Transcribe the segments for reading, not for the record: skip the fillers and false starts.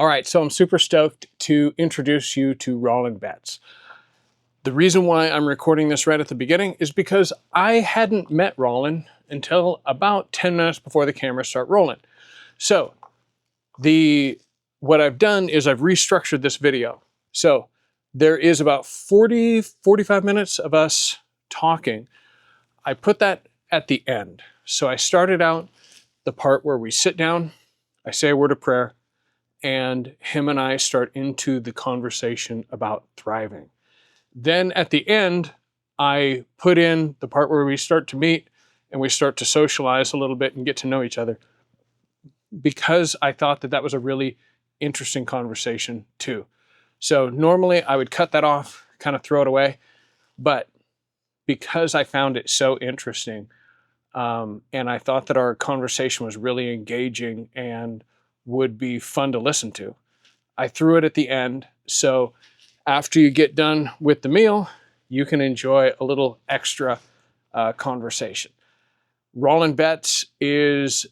All right, so I'm super stoked to introduce you to Rollyn Betts. The reason why I'm recording this right at the beginning is because I hadn't met Rollyn until about 10 minutes before the cameras start rolling. So what I've done is I've restructured this video. So there is about 45 minutes of us talking. I put that at the end. So I started out the part where we sit down, I say a word of prayer, and him and I start into the conversation about thriving. Then at the end, I put in the part where we start to meet and we start to socialize a little bit and get to know each other, because I thought that that was a really interesting conversation too. So normally I would cut that off, kind of throw it away, but because I found it so interesting, and I thought that our conversation was really engaging and would be fun to listen to, I threw it at the end. So after you get done with the meal, you can enjoy a little extra conversation. Rollyn Betts is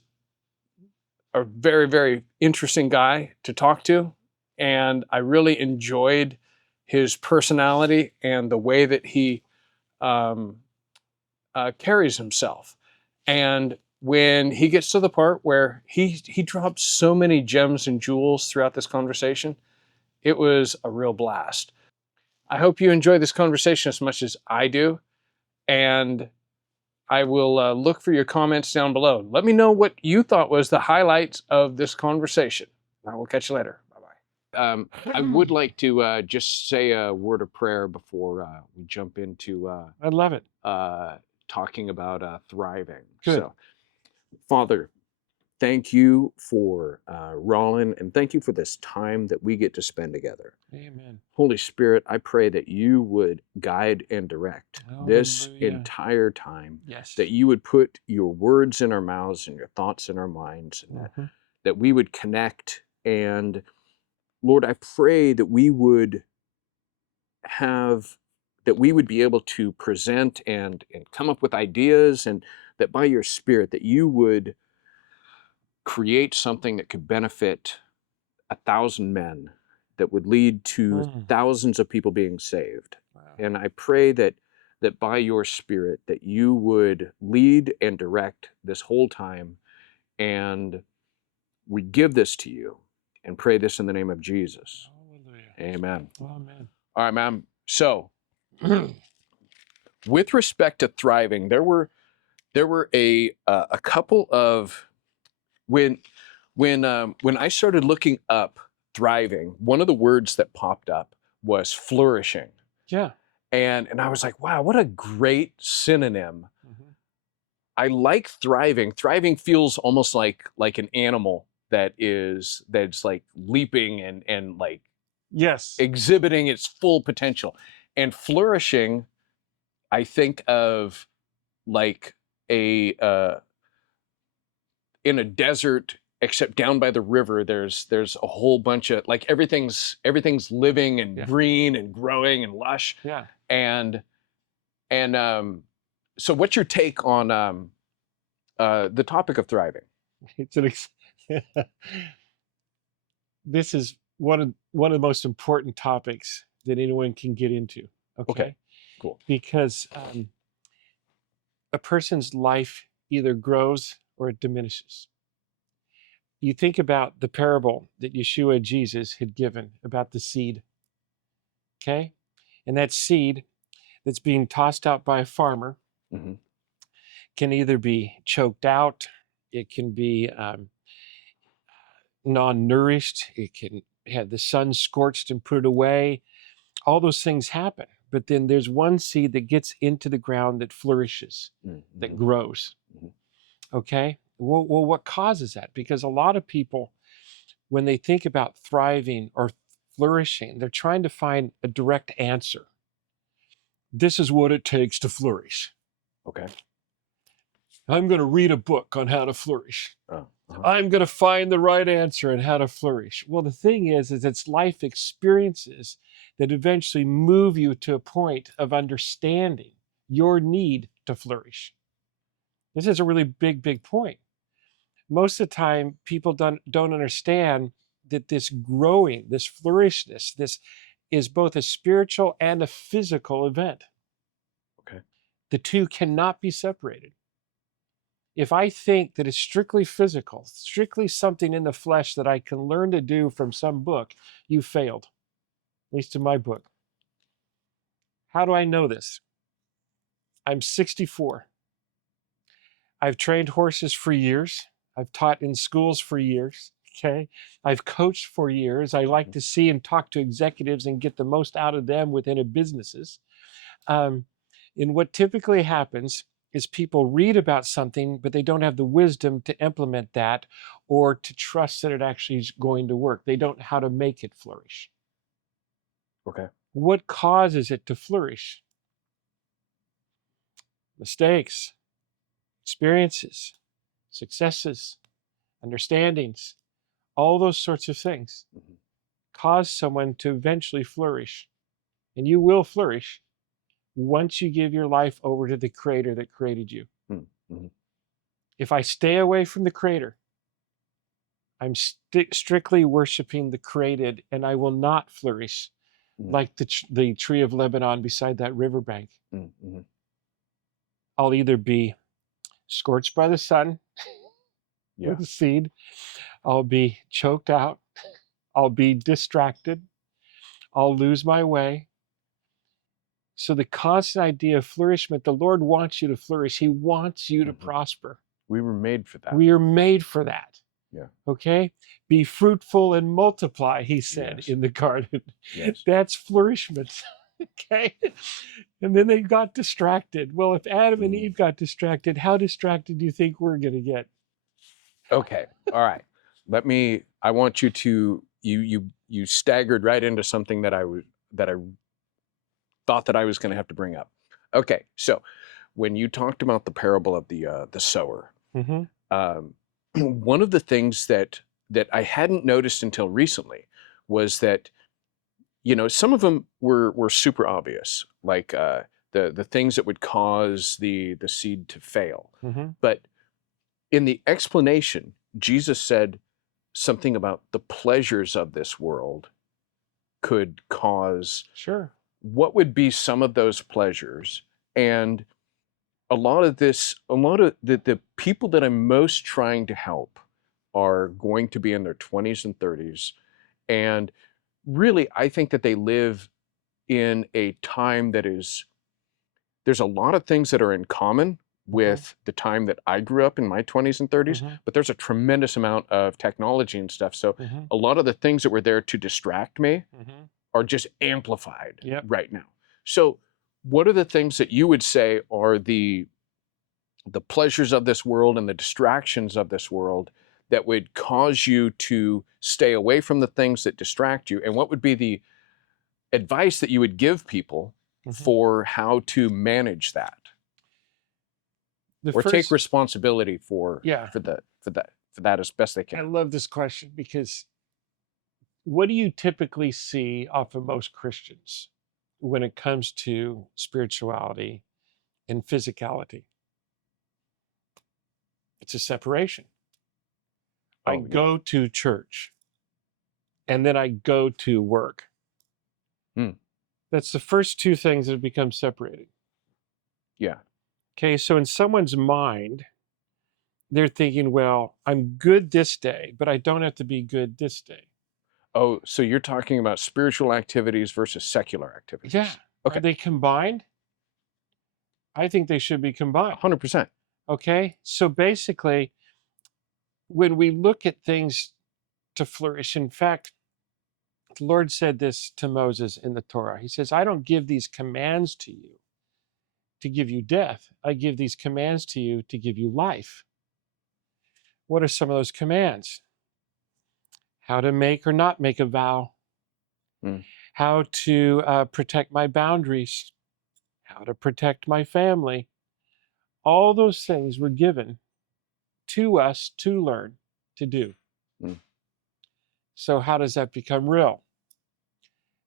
a very, very interesting guy to talk to, and I really enjoyed his personality and the way that he carries himself. And when he gets to the part where he drops so many gems and jewels throughout this conversation, it was a real blast. I hope you enjoy this conversation as much as I do, and I will look for your comments down below. Let me know what you thought was the highlights of this conversation. I will catch you later. Bye-bye. I would like to just say a word of prayer before we jump into I love it. Talking about thriving. Good. So, Father, thank you for Rollyn, and thank you for this time that we get to spend together. Amen. Holy Spirit, I pray that you would guide and direct this Hallelujah. entire time, Yes. that you would put your words in our mouths and your thoughts in our minds, and that we would connect. And Lord, I pray that we would be able to present and come up with ideas, and that by your Spirit that you would create something that could benefit 1,000 men, that would lead to thousands of people being saved. Wow. And I pray that by your Spirit that you would lead and direct this whole time. And we give this to you and pray this in the name of Jesus. Hallelujah. Amen. Amen. All right, ma'am. So with respect to thriving, there were a couple of, when I started looking up thriving, one of the words that popped up was flourishing. Yeah. And I was like, wow, what a great synonym. I like thriving. Thriving feels almost like an animal that's like leaping and like, yes, exhibiting its full potential. And flourishing, I think of like in a desert, except down by the river, there's a whole bunch of, like, everything's living and green and growing and lush. Yeah. And so what's your take on the topic of thriving? It's this is one of the most important topics that anyone can get into. Okay, cool. Because a person's life either grows or it diminishes. You think about the parable that Yeshua, Jesus, had given about the seed. Okay? And that seed that's being tossed out by a farmer can either be choked out, it can be non-nourished, it can have the sun scorched and put it away. All those things happen. But then there's one seed that gets into the ground that flourishes, that grows. Okay? Well, what causes that? Because a lot of people, when they think about thriving or flourishing, they're trying to find a direct answer. This is what it takes to flourish. Okay. I'm going to read a book on how to flourish. I'm going to find the right answer on how to flourish. Well, the thing is it's life experiences that eventually move you to a point of understanding your need to flourish. This is a really big point. Most of the time, people don't understand that this growing, this flourishness, this is both a spiritual and a physical event. Okay. The two cannot be separated. If I think that it's strictly physical, strictly something in the flesh that I can learn to do from some book, you failed, at least in my book. How do I know this? I'm 64. I've trained horses for years. I've taught in schools for years. Okay. I've coached for years. I like to see and talk to executives and get the most out of them within a businesses. And what typically happens is people read about something, but they don't have the wisdom to implement that or to trust that it actually is going to work. They don't know how to make it flourish. Okay. What causes it to flourish? Mistakes, experiences, successes, understandings, all those sorts of things cause someone to eventually flourish. And you will flourish once you give your life over to the Creator that created you. Mm-hmm. If I stay away from the Creator, I'm strictly worshiping the created, and I will not flourish like the tree of Lebanon beside that riverbank. Mm-hmm. I'll either be scorched by the sun with a seed, I'll be choked out, I'll be distracted, I'll lose my way. So the constant idea of flourishment, the Lord wants you to flourish. He wants you to prosper. We were made for that. We are made for that. Yeah. Okay? Be fruitful and multiply, he said in the garden. Yes. That's flourishment. Okay? And then they got distracted. Well, if Adam and Eve got distracted, how distracted do you think we're going to get? Okay. All right. I want you to, you staggered right into something that I thought that I was going to have to bring up. Okay. So when you talked about the parable of the sower, one of the things that I hadn't noticed until recently was that, some of them were super obvious, like the things that would cause the seed to fail. But in the explanation, Jesus said something about the pleasures of this world could cause. Sure. What would be some of those pleasures? And a lot of the people that I'm most trying to help are going to be in their 20s and 30s. And really, I think that they live in a time that there's a lot of things that are in common with the time that I grew up in my 20s and 30s, but there's a tremendous amount of technology and stuff. So a lot of the things that were there to distract me are just amplified right now. So what are the things that you would say are the pleasures of this world and the distractions of this world that would cause you to stay away from the things that distract you? And what would be the advice that you would give people for how to manage that? Take responsibility for that as best they can. I love this question, because what do you typically see off of most Christians when it comes to spirituality and physicality? It's a separation. I go to church and then I go to work. That's the first two things that have become separated. Yeah. Okay, so in someone's mind, they're thinking, well, I'm good this day, but I don't have to be good this day. Oh, so you're talking about spiritual activities versus secular activities. Yeah. Okay. Are they combined? I think they should be combined. 100%. Okay, so basically, when we look at things to flourish, in fact, the Lord said this to Moses in the Torah. He says, I don't give these commands to you to give you death. I give these commands to you to give you life. What are some of those commands? How to make or not make a vow. How to protect my boundaries. How to protect my family. All those things were given to us to learn to do. So how does that become real?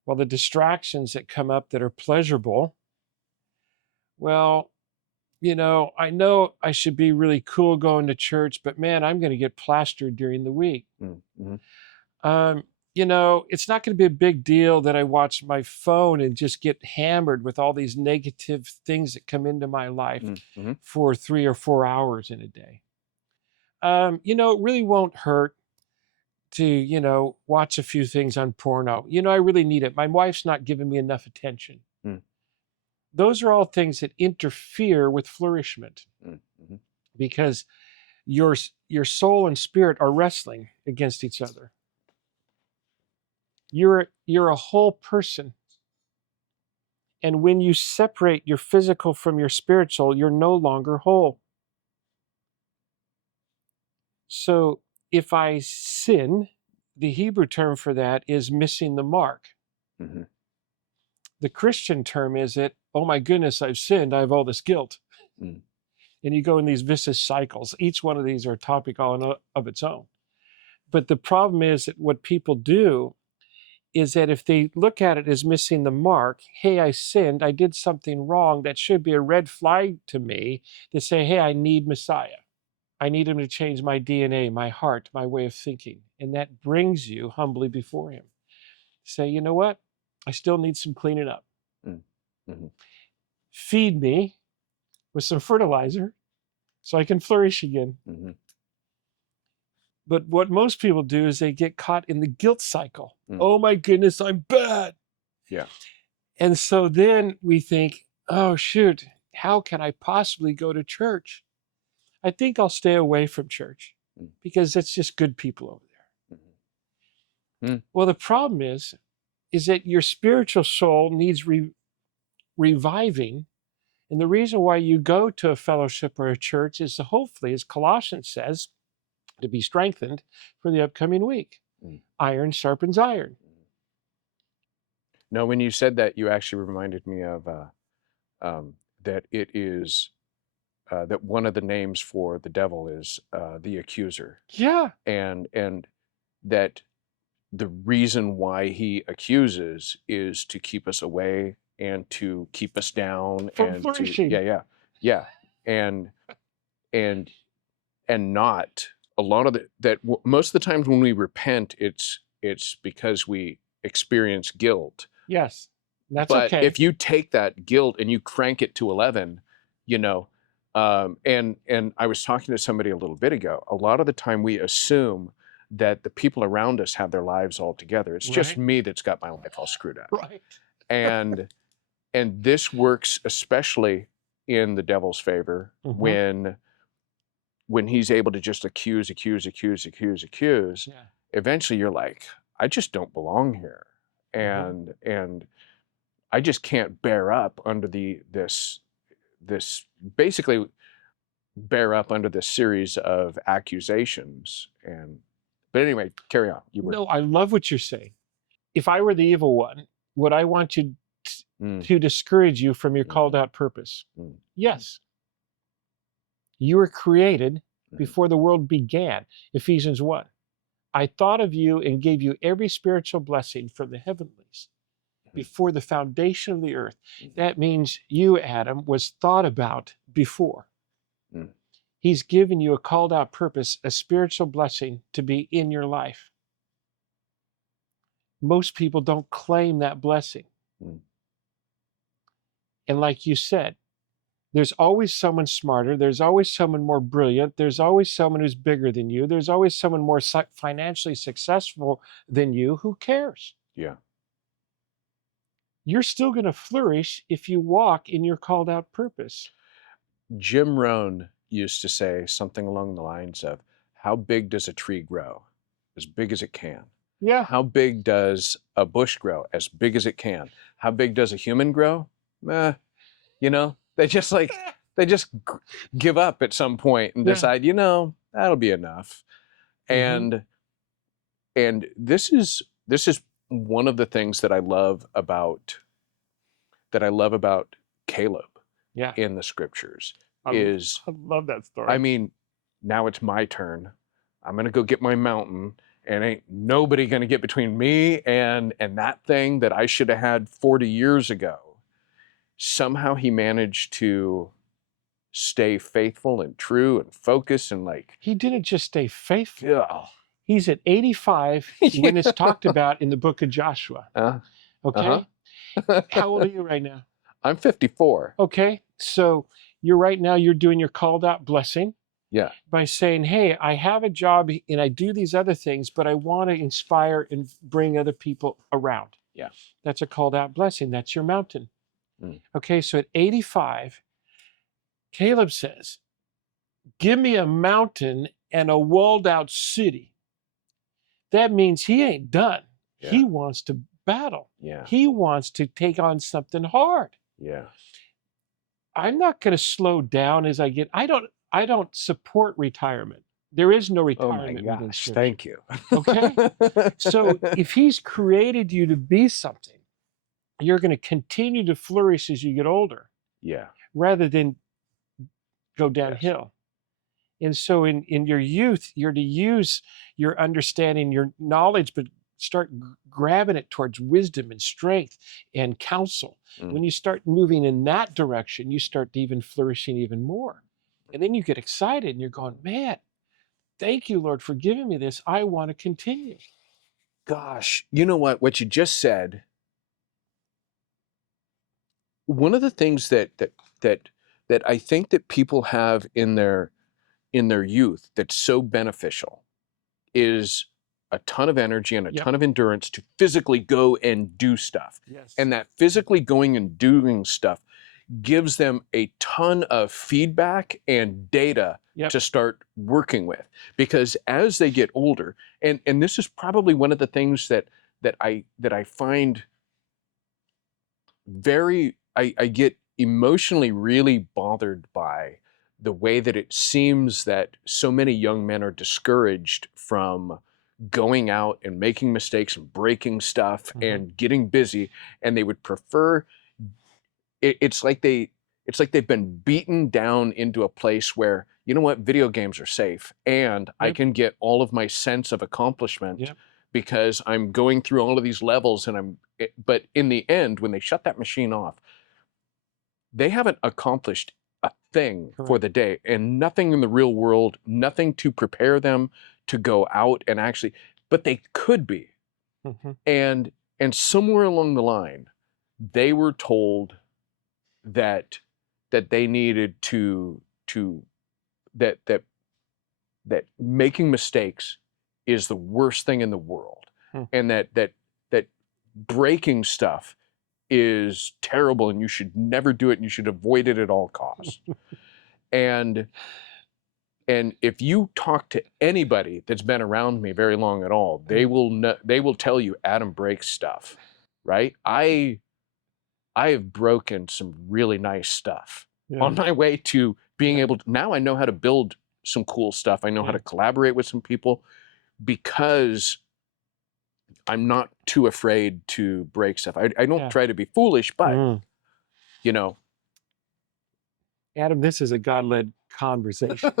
Well, the distractions that come up that are pleasurable, well, I know I should be really cool going to church, but man, I'm going to get plastered during the week. It's not going to be a big deal that I watch my phone and just get hammered with all these negative things that come into my life for 3 or 4 hours in a day. It really won't hurt to, watch a few things on porno. I really need it. My wife's not giving me enough attention. Those are all things that interfere with flourishment because your soul and spirit are wrestling against each other. You're a whole person. And when you separate your physical from your spiritual, you're no longer whole. So if I sin, the Hebrew term for that is missing the mark. The Christian term is oh my goodness, I've sinned, I have all this guilt. And you go in these vicious cycles. Each one of these are a topic all of its own. But the problem is that what people do is that if they look at it as missing the mark, hey, I sinned, I did something wrong, that should be a red flag to me to say, hey, I need Messiah. I need him to change my DNA, my heart, my way of thinking. And that brings you humbly before him. Say, you know what? I still need some cleaning up. Feed me with some fertilizer so I can flourish again. But what most people do is they get caught in the guilt cycle. Oh my goodness, I'm bad. Yeah. And so then we think, oh shoot, how can I possibly go to church? I think I'll stay away from church because it's just good people over there. Well, the problem is that your spiritual soul needs reviving. And the reason why you go to a fellowship or a church is to hopefully, as Colossians says, to be strengthened for the upcoming week. Iron sharpens iron. No, when you said that, you actually reminded me of that it is that one of the names for the devil is the accuser. Yeah. And that the reason why he accuses is to keep us away and to keep us down From and flourishing. Yeah. And not a lot of most of the times when we repent, it's because we experience guilt. Yes, that's but okay. If you take that guilt and you crank it to 11, and I was talking to somebody a little bit ago, a lot of the time we assume that the people around us have their lives all together. It's just me that's got my life all screwed up. Right. And this works especially in the devil's favor when he's able to just accuse. Yeah. Eventually you're like, I just don't belong here. And I just can't bear up under this basically bear up under this series of accusations. But anyway, carry on. No, I love what you're saying. If I were the evil one, would I want you to discourage you from your called out purpose? Yes. You were created before the world began. Ephesians 1. I thought of you and gave you every spiritual blessing from the heavenlies before the foundation of the earth. That means you, Adam, was thought about before. He's given you a called out purpose, a spiritual blessing to be in your life. Most people don't claim that blessing. And like you said, there's always someone smarter. There's always someone more brilliant. There's always someone who's bigger than you. There's always someone more financially successful than you. Who cares? Yeah. You're still going to flourish if you walk in your called out purpose. Jim Rohn used to say something along the lines of, how big does a tree grow? As big as it can. Yeah. How big does a bush grow? As big as it can. How big does a human grow? They just give up at some point and decide, that'll be enough. And this is one of the things that I love about Caleb in the scriptures. I love that story. I mean, now it's my turn. I'm gonna go get my mountain, and ain't nobody gonna get between me and that thing that I should have had 40 years ago. Somehow he managed to stay faithful and true and focused and he didn't just stay faithful. He's at 85 when it's talked about in the book of Joshua. Okay? How old are you right now? I'm 54. Okay, so you're doing your called out blessing. Yeah. By saying, hey, I have a job and I do these other things, but I want to inspire and bring other people around. Yeah. That's a called out blessing. That's your mountain. Mm. Okay, so at 85, Caleb says, give me a mountain and a walled out city. That means he ain't done. Yeah. He wants to battle. Yeah. He wants to take on something hard. Yeah. I'm not going to slow down as I get. I don't support retirement. There is no retirement. Oh my within gosh! Scripture. Thank you. Okay, so if he's created you to be something, you're going to continue to flourish as you get older. Yeah. Rather than go downhill. Yes. And so in your youth, you're to use your understanding, your knowledge, but start grabbing it towards wisdom and strength and counsel. Mm. When you start moving in that direction, you start even flourishing even more. And then you get excited and you're going, man, thank you, Lord, for giving me this. I want to continue. Gosh, you know what you just said, one of the things that I think that people have in their youth that's so beneficial is a ton of energy and a Yep. ton of endurance to physically go and do stuff. Yes. And that physically going and doing stuff gives them a ton of feedback and data Yep. to start working with. Because as they get older, and this is probably one of the things that I find I get emotionally really bothered by the way that it seems that so many young men are discouraged from going out and making mistakes and breaking stuff Mm-hmm. and getting busy, and they would prefer it's like they've been beaten down into a place where, you know what, video games are safe and I Yep. can get all of my sense of accomplishment Yep. because I'm going through all of these levels but in the end, when they shut that machine off, they haven't accomplished a thing Correct. for the day, and nothing in the real world, nothing to prepare them to go out and actually, but they could be. Mm-hmm. And somewhere along the line, they were told that they needed that making mistakes is the worst thing in the world. And that breaking stuff is terrible and you should never do it and you should avoid it at all costs. and if you talk to anybody that's been around me very long at all, they will tell you Adam breaks stuff, right? I have broken some really nice stuff on my way to being able to, now I know how to build some cool stuff. I know how to collaborate with some people because I'm not too afraid to break stuff. I don't try to be foolish, but you know. Adam, this is a God-led conversation.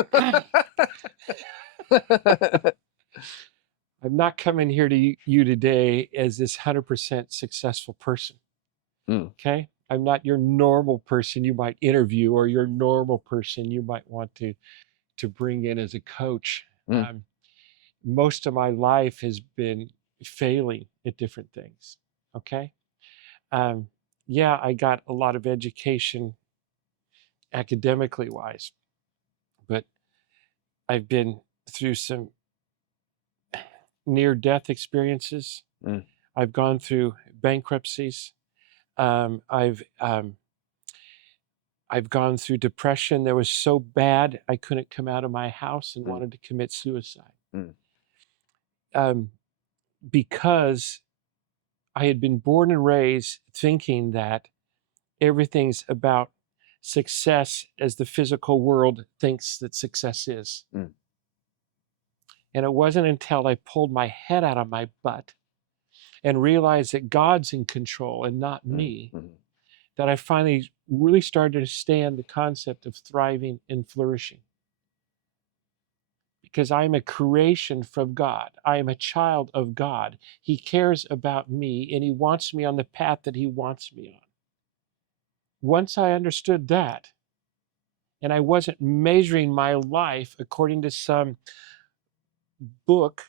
I'm not coming here to you today as this 100% successful person. Okay? I'm not your normal person you might interview or your normal person you might want to bring in as a coach. Most of my life has been failing at different things. Okay? I got a lot of education academically wise, but I've been through some near-death experiences. I've gone through bankruptcies. I've gone through depression that was so bad I couldn't come out of my house and wanted to commit suicide. Because I had been born and raised thinking that everything's about success as the physical world thinks that success is. And it wasn't until I pulled my head out of my butt and realized that God's in control and not me, that I finally really started to understand the concept of thriving and flourishing. Because I am a creation from God. I am a child of God. He cares about me and He wants me on the path that He wants me on. Once I understood that, and I wasn't measuring my life according to some book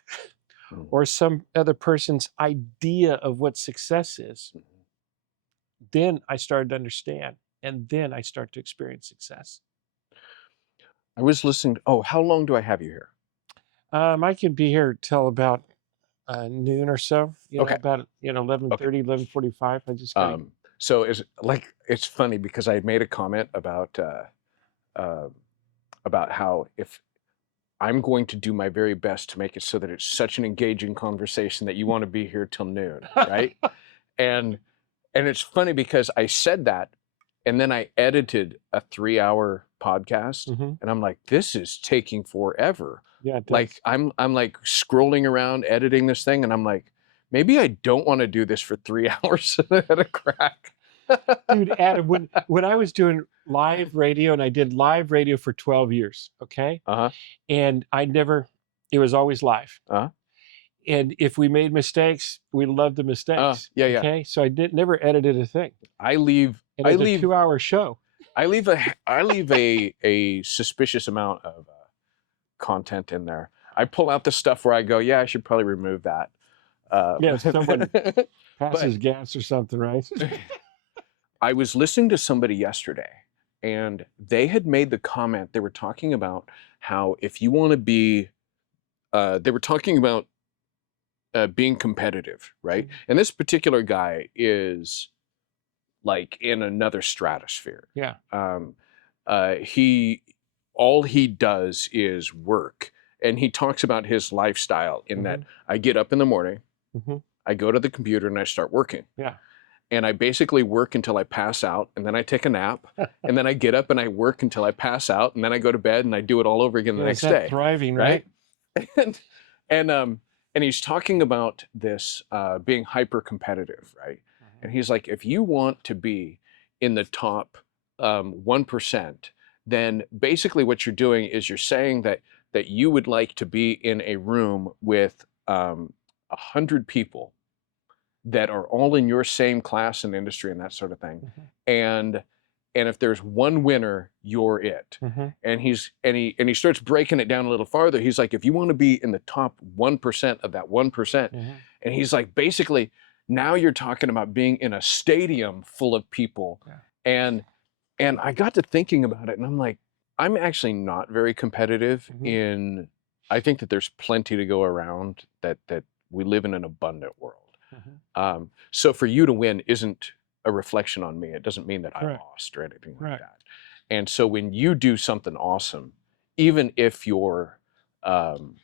Mm. or some other person's idea of what success is, then I started to understand, and then I start to experience success. I was listening. Oh, how long do I have you here? I could be here till about noon or so. Okay. About 11:30, 11:45. I just got to. So it's funny because I made a comment about how if I'm going to do my very best to make it so that it's such an engaging conversation that you want to be here till noon, right? and it's funny because I said that, and then I edited a 3-hour podcast, Mhm. and I'm like, this is taking forever. Yeah, it does. Like I'm like scrolling around editing this thing, and I'm like, maybe I don't want to do this for 3 hours at a crack. Dude, Adam, when I was doing live radio, and I did live radio for 12 years, okay? Uh-huh. And it was always live. Uh-huh. And if we made mistakes, we loved the mistakes. Yeah. Okay? So I never edited a thing. I leave And it was a 2-hour show. I leave a suspicious amount of content in there. I pull out the stuff where I go, yeah, I should probably remove that. Yeah, someone passes gas or something, right? I was listening to somebody yesterday, and they had made the comment. They were talking about how if you want to be, they were talking about being competitive, right? Mhm. And this particular guy is like in another stratosphere. Yeah. All he does is work, and he talks about his lifestyle in that I get up in the morning, I go to the computer, and I start working. Yeah. And I basically work until I pass out, and then I take a nap, and then I get up and I work until I pass out, and then I go to bed and I do it all over again the next day. Thriving, right? And he's talking about this being hyper competitive, right? And he's like, if you want to be in the top 1%, then basically what you're doing is you're saying that you would like to be in a room with 100 people that are all in your same class and industry and that sort of thing. And if there's one winner, you're it. And he starts breaking it down a little farther. He's like, if you want to be in the top 1% of that 1%, and he's like, basically, now you're talking about being in a stadium full of people. Yeah. And I got to thinking about it, and I'm like, I'm actually not very competitive I think that there's plenty to go around, that we live in an abundant world. So for you to win isn't a reflection on me. It doesn't mean that I lost or anything like that. And so when you do something awesome, even if you're in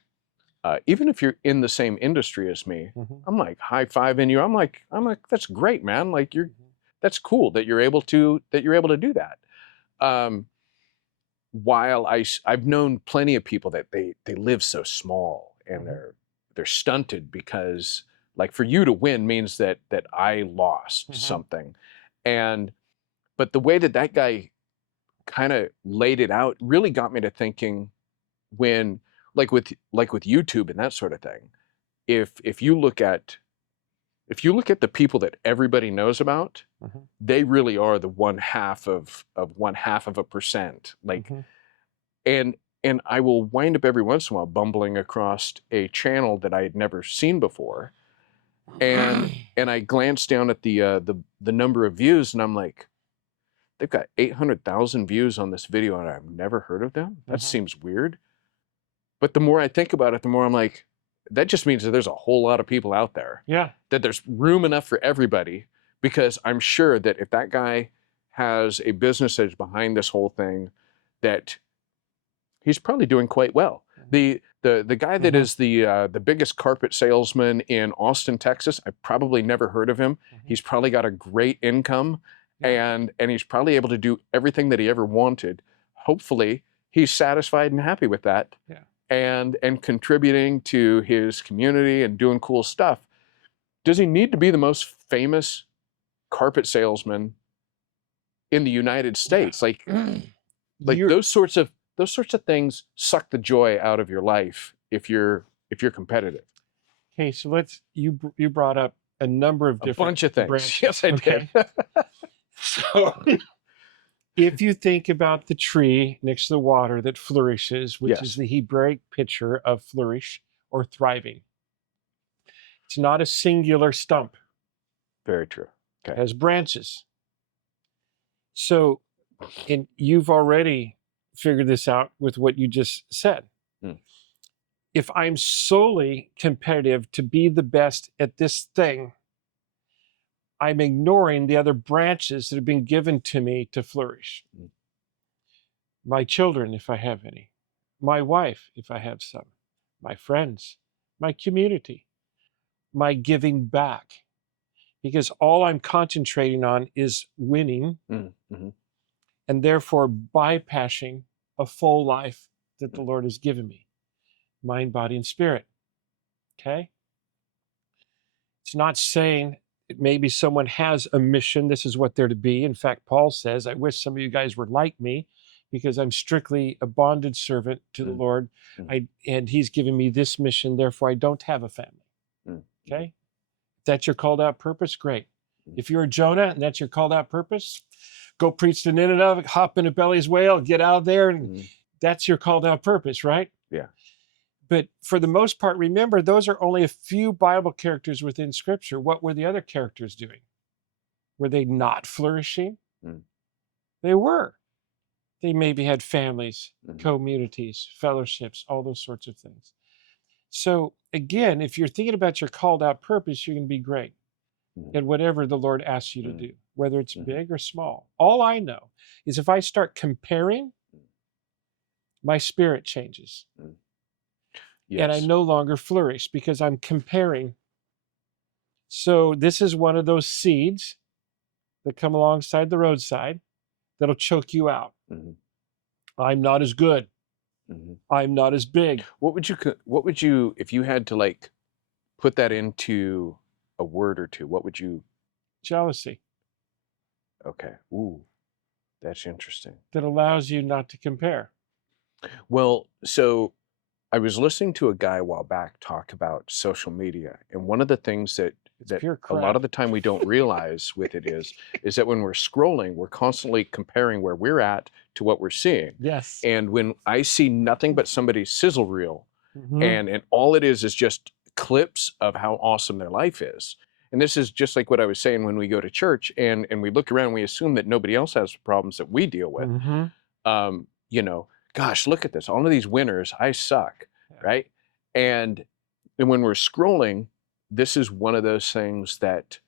the same industry as me, I'm like high-fiving you. I'm like, that's great, man. Like that's cool that you're able to do that. While I've known plenty of people that they live so small, and they're stunted because, like, for you to win means that I lost something. But the way that guy kind of laid it out really got me to thinking, when like with YouTube and that sort of thing, if you look at the people that everybody knows about, they really are the 1/2 of 1/2 of a percent. Like, and I will wind up every once in a while bumbling across a channel that I had never seen before, and I glance down at the number of views, and I'm like, they've got 800,000 views on this video, and I've never heard of them. That seems weird. But the more I think about it, the more I'm like, that just means that there's a whole lot of people out there. Yeah. That there's room enough for everybody, because I'm sure that if that guy has a business that's behind this whole thing, that he's probably doing quite well. The guy that is the biggest carpet salesman in Austin, Texas, I've probably never heard of him. He's probably got a great income, and he's probably able to do everything that he ever wanted. Hopefully, he's satisfied and happy with that. Yeah. And contributing to his community and doing cool stuff. Does he need to be the most famous carpet salesman in the United States? Like those sorts of things suck the joy out of your life if you're competitive. Okay, so you brought up a number of different bunch of things. branches. Yes, I did. So if you think about the tree next to the water that flourishes, which is the Hebraic picture of flourish, or thriving. It's not a singular stump. Very true. It Okay. has branches. So, and you've already figured this out with what you just said. If I'm solely competitive to be the best at this thing, I'm ignoring the other branches that have been given to me to flourish. My children, if I have any, my wife, if I have some, my friends, my community, my giving back. Because all I'm concentrating on is winning, and therefore bypassing a full life that the Lord has given me, mind, body, and spirit. Okay? It's not saying that maybe someone has a mission, this is what they're to be. In fact, Paul says, I wish some of you guys were like me because I'm strictly a bonded servant to the Lord, and he's given me this mission, therefore I don't have a family. Okay? If that's your called out purpose, great. If you're a Jonah and that's your called out purpose, go preach to Nineveh, hop in a belly's whale, get out there, and that's your called out purpose, right? Yeah. But for the most part, remember, those are only a few Bible characters within Scripture. What were the other characters doing? Were they not flourishing? They were. They maybe had families, communities, fellowships, all those sorts of things. So again, if you're thinking about your called out purpose, you're going to be great at whatever the Lord asks you to do, whether it's big or small. All I know is if I start comparing, my spirit changes. Yes. And I no longer flourish because I'm comparing. So this is one of those seeds that come alongside the roadside that'll choke you out. I'm not as good. I'm not as big. What would you, if you had to like put that into a word or two, what would you? Jealousy. Okay. Ooh, that's interesting. That allows you not to compare. Well, so I was listening to a guy a while back talk about social media, and one of the things that a lot of the time we don't realize with it is that when we're scrolling, we're constantly comparing where we're at to what we're seeing. Yes. And when I see nothing but somebody's sizzle reel, and all it is just clips of how awesome their life is. And this is just like what I was saying when we go to church and we look around, we assume that nobody else has problems that we deal with. You know, gosh, look at this. All of these winners, I suck, right? And when we're scrolling, this is one of those things that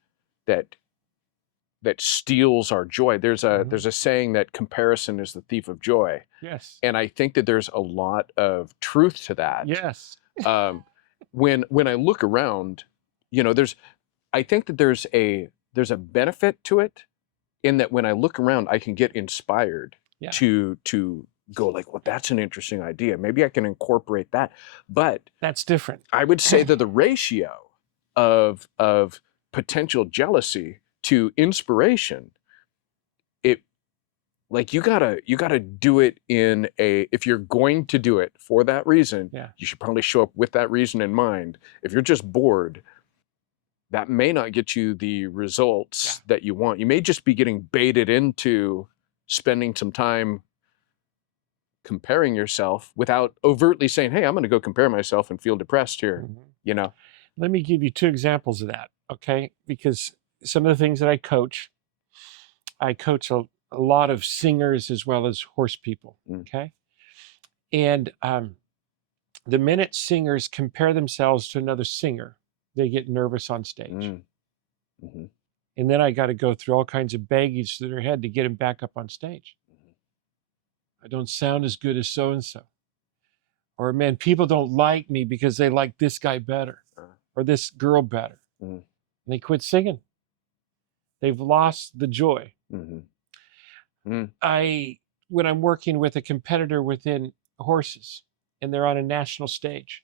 steals our joy. There's a saying that comparison is the thief of joy. Yes. And I think that there's a lot of truth to that. Yes. When I look around, you know, I think that there's a benefit to it in that when I look around, I can get inspired to go like, well, that's an interesting idea. Maybe I can incorporate that. But that's different. I would say that the ratio of potential jealousy to inspiration, like you gotta do it if you're going to do it for that reason, you should probably show up with that reason in mind. If you're just bored, that may not get you the results that you want. You may just be getting baited into spending some time comparing yourself without overtly saying, hey, I'm going to go compare myself and feel depressed here. You know, let me give you two examples of that. Okay. Because some of the things that I coach a lot of singers as well as horse people. Okay. And the minute singers compare themselves to another singer, they get nervous on stage. And then I got to go through all kinds of baggage through their head to get them back up on stage. I don't sound as good as so-and-so. Or, man, people don't like me because they like this guy better or this girl better. And they quit singing. They've lost the joy. When I'm working with a competitor within horses and they're on a national stage,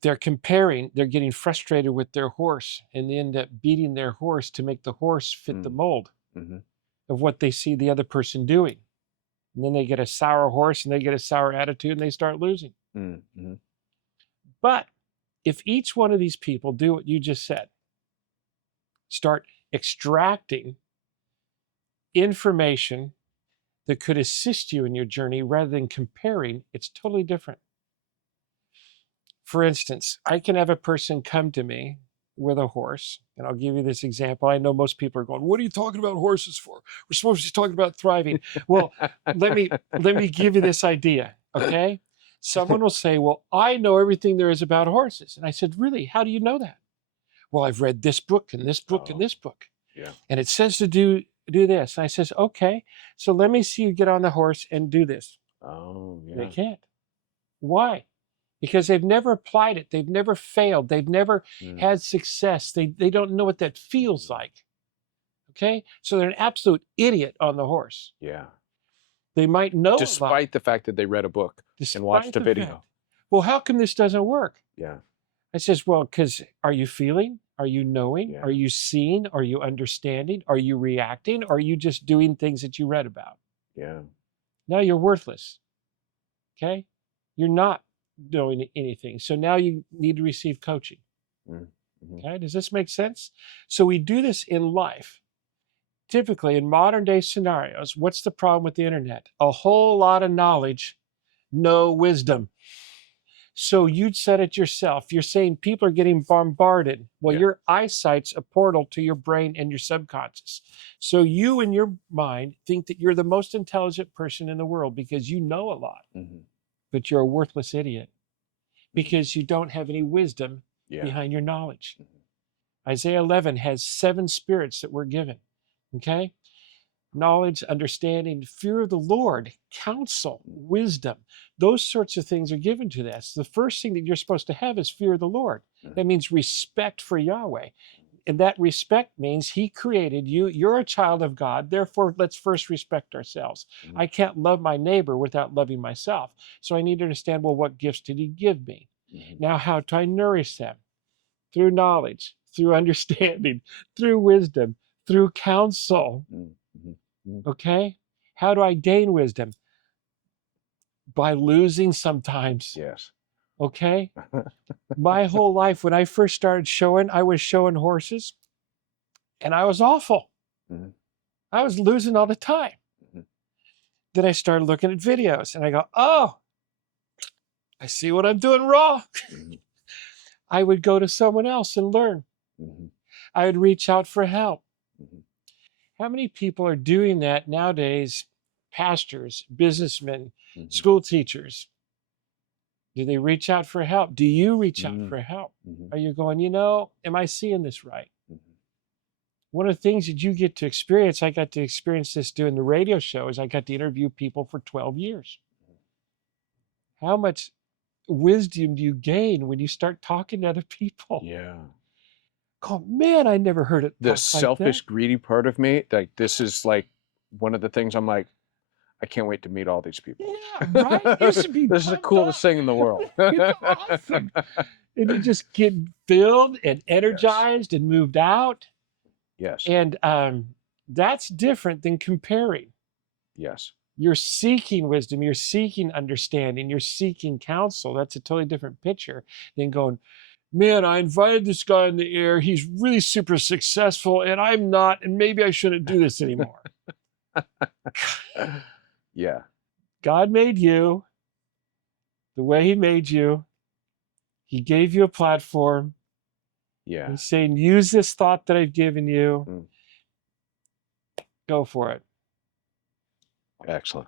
they're comparing, they're getting frustrated with their horse and they end up beating their horse to make the horse fit the mold of what they see the other person doing. And then they get a sour horse and they get a sour attitude and they start losing. But if each one of these people do what you just said, start extracting information that could assist you in your journey rather than comparing, it's totally different. For instance, I can have a person come to me with a horse, and I'll give you this example. I know most people are going, "What are you talking about horses for? We're supposed to be talking about thriving." Well, let me give you this idea, okay? Someone will say, "Well, I know everything there is about horses." And I said, "Really? How do you know that?" "Well, I've read this book and this book and this book. Yeah. And it says to do this." And I says, "Okay, so let me see you get on the horse and do this." Oh, yeah. They can't. Why? Because they've never applied it. They've never failed. They've never had success. They don't know what that feels like. Okay? So they're an absolute idiot on the horse. Yeah. They might know a lot, Despite the fact that they read a book and watched a the video. fact. Well, how come this doesn't work? Yeah. I says, well, because are you feeling? Are you knowing? Yeah. Are you seeing? Are you understanding? Are you reacting? Or are you just doing things that you read about? Yeah. Now you're worthless. Okay? You're not doing anything. So now you need to receive coaching. Mm-hmm. Okay? Does this make sense? So we do this in life. Typically, in modern day scenarios, what's the problem with the internet? A whole lot of knowledge, no wisdom. So you'd said it yourself. You're saying people are getting bombarded. Well, Yeah. your eyesight's a portal to your brain and your subconscious. So you in your mind think that you're the most intelligent person in the world because you know a lot, but you're a worthless idiot because you don't have any wisdom behind your knowledge. Isaiah 11 has 7 spirits that we're given. Okay? Knowledge, understanding, fear of the Lord, counsel, wisdom. Those sorts of things are given to us. The first thing that you're supposed to have is fear of the Lord. That means respect for Yahweh. And that respect means he created you. You're a child of God. Therefore, let's first respect ourselves. I can't love my neighbor without loving myself. So I need to understand, well, what gifts did he give me? Now, how do I nourish them? Through knowledge, through understanding, through wisdom, through counsel. Okay? How do I gain wisdom? By losing sometimes. Yes. Okay? My whole life, when I first started showing, I was showing horses and I was awful. I was losing all the time. Then I started looking at videos and I go, oh, I see what I'm doing wrong. I would go to someone else and learn. I would reach out for help. How many people are doing that nowadays? Pastors, businessmen, school teachers. Do they reach out for help? Do you reach out for help? Are you going, am I seeing this right? One of the things that you get to experience, I got to experience this doing the radio show, is I got to interview people for 12 years. How much wisdom do you gain when you start talking to other people? Yeah. Oh, man, I never heard it. The selfish, greedy part of me, like this is like one of the things I'm like, I can't wait to meet all these people. Yeah, right? You should be This is the coolest thing in the world. It's awesome. And you just get filled and energized and moved out. Yes. And that's different than comparing. Yes. You're seeking wisdom. You're seeking understanding. You're seeking counsel. That's a totally different picture than going, man, I invited this guy in the air. He's really super successful and I'm not, and maybe I shouldn't do this anymore. Yeah. God made you the way he made you. He gave you a platform. Yeah. He's saying, use this thought that I've given you. Go for it. Excellent.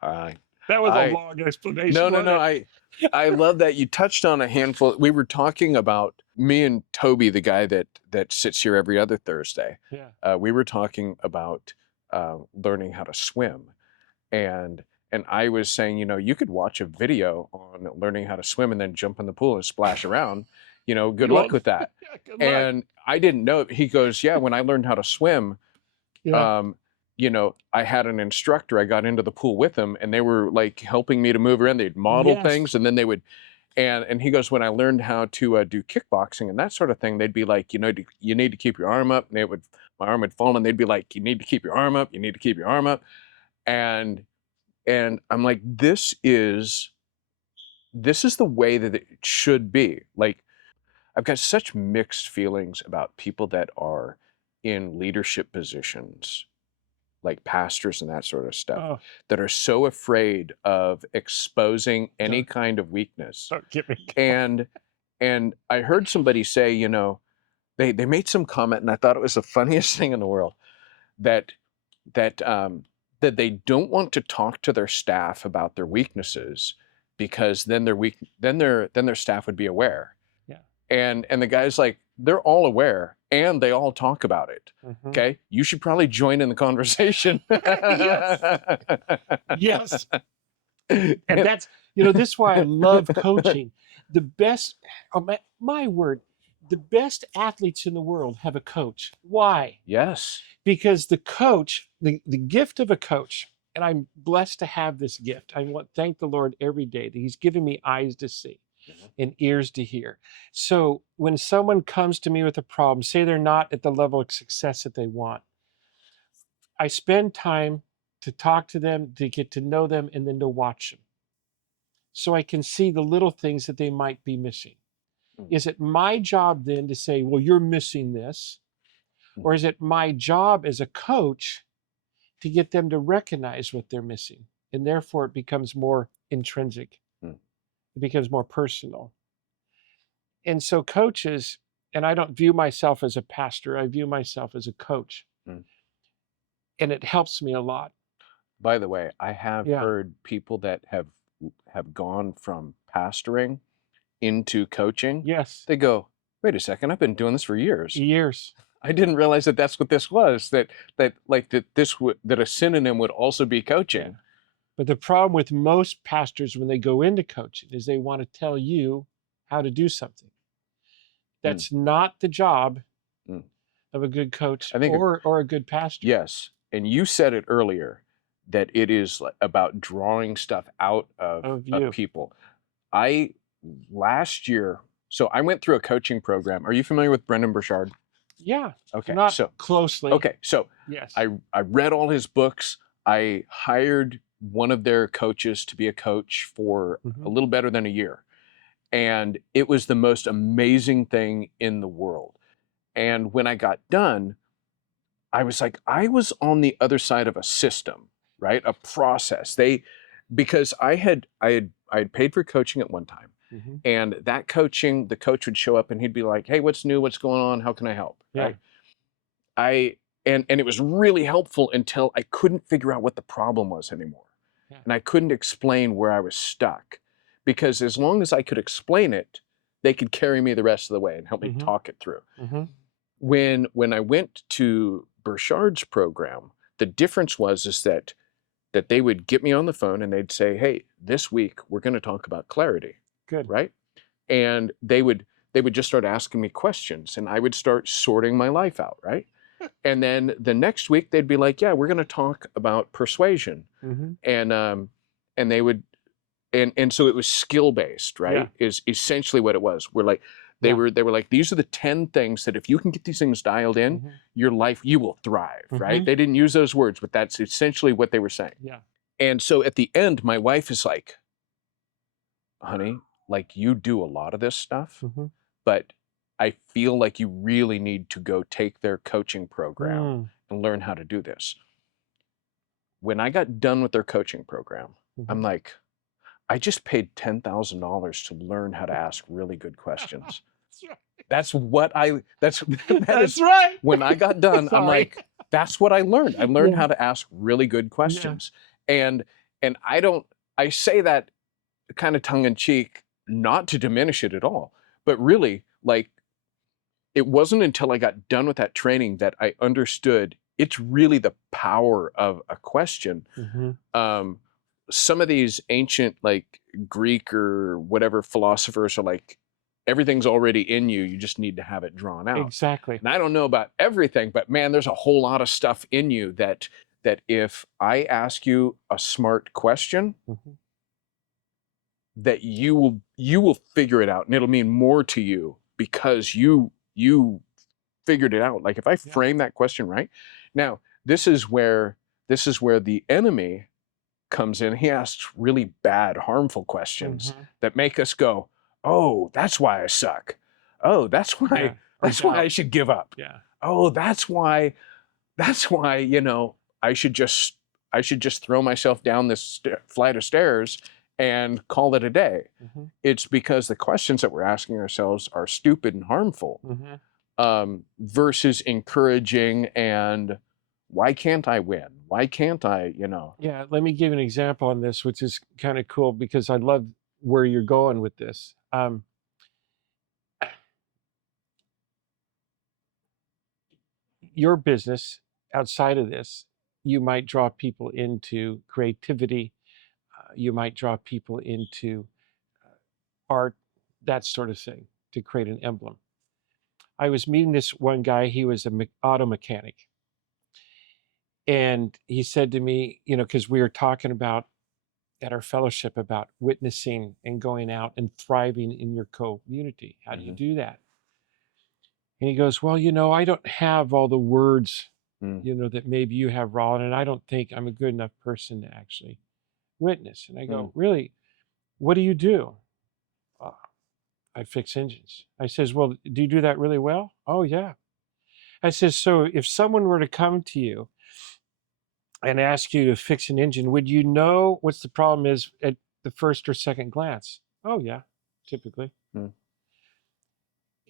That was a long explanation. No. I love that you touched on a handful. We were talking about me and Toby, the guy that sits here every other Thursday. Yeah. We were talking about learning how to swim. And I was saying, you could watch a video on learning how to swim and then jump in the pool and splash around. Good luck with that. Yeah, good luck. And I didn't know. He goes, yeah, when I learned how to swim, I had an instructor. I got into the pool with them and they were like helping me to move around. They'd model things and then they would, and he goes, when I learned how to do kickboxing and that sort of thing, they'd be like, you need to keep your arm up. And my arm would fall and they'd be like, you need to keep your arm up. You need to keep your arm up. And I'm like, this is the way that it should be. Like, I've got such mixed feelings about people that are in leadership positions like pastors and that sort of stuff, Oh, that are so afraid of exposing any Don't- kind of weakness. don't get me. And I heard somebody say, you know, they made some comment, and I thought it was the funniest thing in the world, that that that they don't want to talk to their staff about their weaknesses, because then their staff would be aware. Yeah. And the guy's like, they're all aware and they all talk about it. Mhm. Okay, you should probably join in the conversation. Yes. Yes. And that's, this is why I love coaching. The best, oh, my word, the best athletes in the world have a coach. Why? Yes. Because the coach, the gift of a coach, and I'm blessed to have this gift. I want thank the Lord every day that He's given me eyes to see and ears to hear. So when someone comes to me with a problem, say they're not at the level of success that they want, I spend time to talk to them, to get to know them, and then to watch them, so I can see the little things that they might be missing. Is it my job then to say, well, you're missing this? Or is it my job as a coach to get them to recognize what they're missing? And therefore it becomes more intrinsic. It becomes more personal. And so coaches, and I don't view myself as a pastor, I view myself as a coach. And it helps me a lot. By the way, I have Yeah. heard people that have gone from pastoring into coaching. Yes. They go, wait a second, I've been doing this for years. Years. I didn't realize that that's what this was, that a synonym would also be coaching. Yeah. But the problem with most pastors when they go into coaching is they want to tell you how to do something. That's not the job of a good coach, I think, or a good pastor. Yes. And you said it earlier, that it is about drawing stuff out of people. Last year, so I went through a coaching program. Are you familiar with Brendan Burchard? Yeah. Okay. Not closely. Okay. So yes. I read all his books. I hired one of their coaches to be a coach for a little better than a year. And it was the most amazing thing in the world. And when I got done, I was like, I was on the other side of a system, right? A process. Because I had paid for coaching at one time. And that coaching, the coach would show up and he'd be like, hey, what's new? What's going on? How can I help? Yeah. Right? And it was really helpful until I couldn't figure out what the problem was anymore. Yeah. And I couldn't explain where I was stuck, because as long as I could explain it, they could carry me the rest of the way and help me talk it through. When I went to Burchard's program, the difference was that they would get me on the phone and they'd say, hey, this week we're going to talk about clarity. Good. Right? And they would just start asking me questions, and I would start sorting my life out, right? And then the next week they'd be like, yeah, we're going to talk about persuasion. And they would, and so it was skill-based, right? Yeah. Is essentially what it was. We're like, they were like, these are the 10 things that if you can get these things dialed in, your life, you will thrive, right? They didn't use those words, but that's essentially what they were saying. Yeah. And so at the end, my wife is like, honey, like, you do a lot of this stuff, but I feel like you really need to go take their coaching program and learn how to do this. When I got done with their coaching program, I'm like, I just paid $10,000 to learn how to ask really good questions. That's what that's right. When I got done, I'm like, that's what I learned. I learned how to ask really good questions. Yeah. And I say that kind of tongue in cheek, not to diminish it at all, but really, like, it wasn't until I got done with that training that I understood it's really the power of a question. Some of these ancient, like, Greek or whatever philosophers are like, everything's already in you. You just need to have it drawn out. Exactly. And I don't know about everything, but man, there's a whole lot of stuff in you that if I ask you a smart question, that you will figure it out, and it'll mean more to you because you figured it out. Like, if I frame that question right. Now, this is where the enemy comes in. He asks really bad, harmful questions that make us go, oh, that's why I suck. Oh, that's why I should give up. Yeah. Oh, that's why, I should just throw myself down this flight of stairs and call it a day. Mm-hmm. It's because the questions that we're asking ourselves are stupid and harmful, versus encouraging and why can't I win? Why can't I, Yeah, let me give an example on this, which is kind of cool because I love where you're going with this. Your business outside of this, you might draw people into creativity. You might draw people into art, that sort of thing, to create an emblem. I was meeting this one guy. He was an auto mechanic. And he said to me, because we were talking about at our fellowship about witnessing and going out and thriving in your community. How do you do that? And he goes, well, I don't have all the words, that maybe you have, Rollyn, and I don't think I'm a good enough person to actually witness. And I go, really? What do you do? I fix engines. I says, well, do you do that really well? Oh, yeah. I says, so if someone were to come to you and ask you to fix an engine, would you know what's the problem is at the first or second glance? Oh, yeah, typically.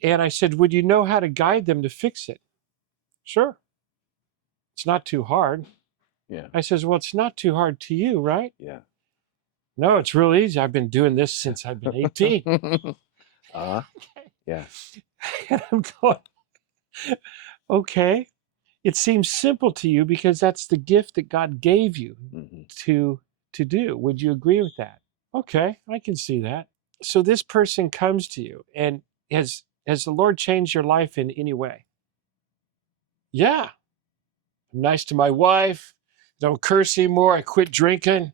And I said, would you know how to guide them to fix it? Sure. It's not too hard. Yeah. I says, well, it's not too hard to you, right? Yeah. No, it's real easy. I've been doing this since I've been 18. Yeah. And I'm going, okay. It seems simple to you because that's the gift that God gave you to do. Would you agree with that? Okay, I can see that. So this person comes to you, and has the Lord changed your life in any way? Yeah. I'm nice to my wife. Don't curse anymore. I quit drinking.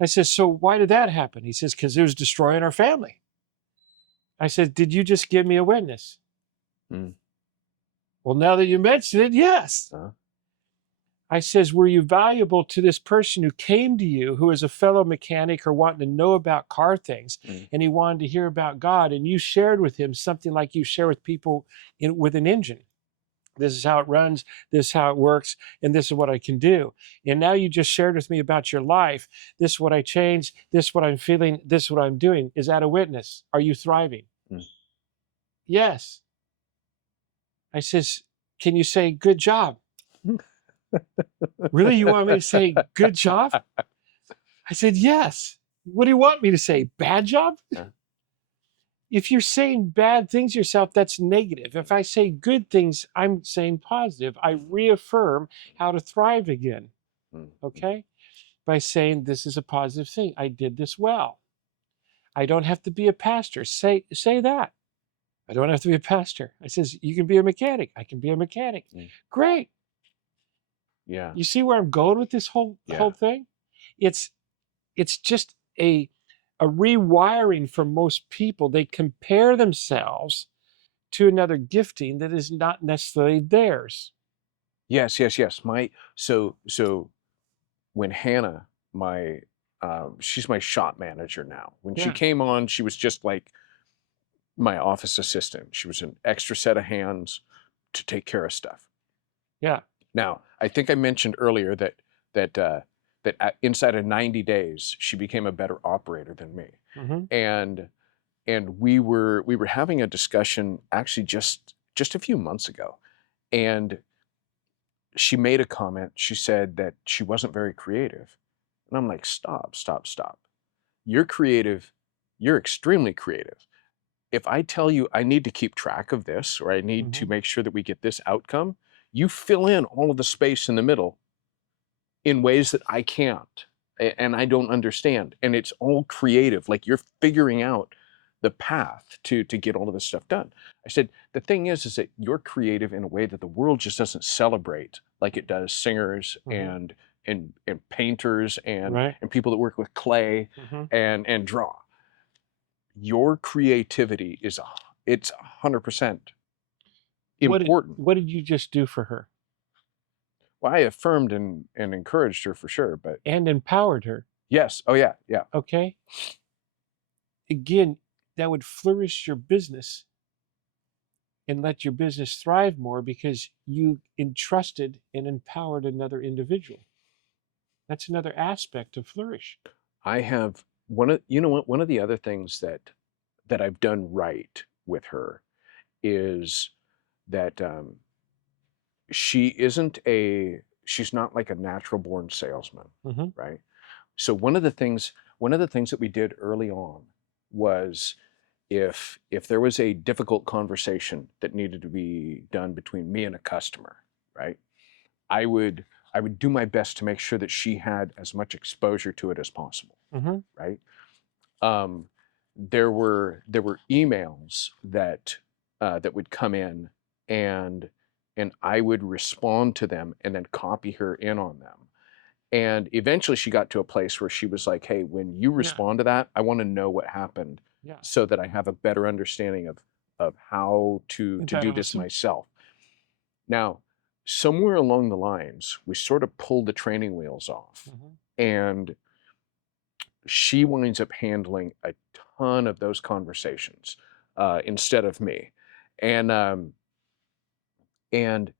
I said, so why did that happen? He says, because it was destroying our family. I said, did you just give me a witness? Well, now that you mention it, yes. I says, were you valuable to this person who came to you, who is a fellow mechanic or wanting to know about car things, and he wanted to hear about God, and you shared with him something like you share with people with an engine? This is how it runs, this is how it works, and this is what I can do. And now you just shared with me about your life. This is what I changed, this is what I'm feeling, this is what I'm doing. Is that a witness? Are you thriving? Yes. I says, can you say good job? Really? You want me to say good job? I said, yes. What do you want me to say? Bad job? If you're saying bad things yourself, that's negative. If I say good things, I'm saying positive. I reaffirm how to thrive again. Okay? By saying this is a positive thing. I did this well. I don't have to be a pastor. Say that. I don't have to be a pastor. I says, you can be a mechanic. I can be a mechanic. Great. Yeah. You see where I'm going with this whole thing? It's just a rewiring for most people. They compare themselves to another gifting that is not necessarily theirs. Yes. So when Hannah, she's my shop manager now. When she came on, she was just like my office assistant. She was an extra set of hands to take care of stuff. Yeah. Now, I think I mentioned earlier that inside of 90 days, she became a better operator than me. And we were having a discussion actually just a few months ago, and she made a comment. She said that she wasn't very creative, and I'm like, stop. You're creative. You're extremely creative. If I tell you I need to keep track of this, or I need to make sure that we get this outcome, you fill in all of the space in the middle in ways that I can't, and I don't understand. And it's all creative. Like, you're figuring out the path to get all of this stuff done. I said, the thing is that you're creative in a way that the world just doesn't celebrate like it does singers and painters and people that work with clay and draw. Your creativity it's 100% important. What did you just do for her? Well, I affirmed and encouraged her for sure, but and empowered her. Yes. Oh yeah. Okay. Again, that would flourish your business and let your business thrive more because you entrusted and empowered another individual. That's another aspect of flourish. I have one of the other things that I've done right with her is that she's not like a natural born salesman, Mm-hmm. right? So one of the things that we did early on was if there was a difficult conversation that needed to be done between me and a customer, right? I would I would do my best to make sure that she had as much exposure to it as possible, Mm-hmm. right? Um, there were emails that would come in, and I would respond to them and then copy her in on them. And eventually she got to a place where she was like, "Hey, when you Yeah. respond to that, I want to know what happened Yeah. so that I have a better understanding of how to Isn't to that do this awesome? myself." Now, somewhere along the lines, we sort of pulled the training wheels off, Mm-hmm. and she winds up handling a ton of those conversations instead of me. And and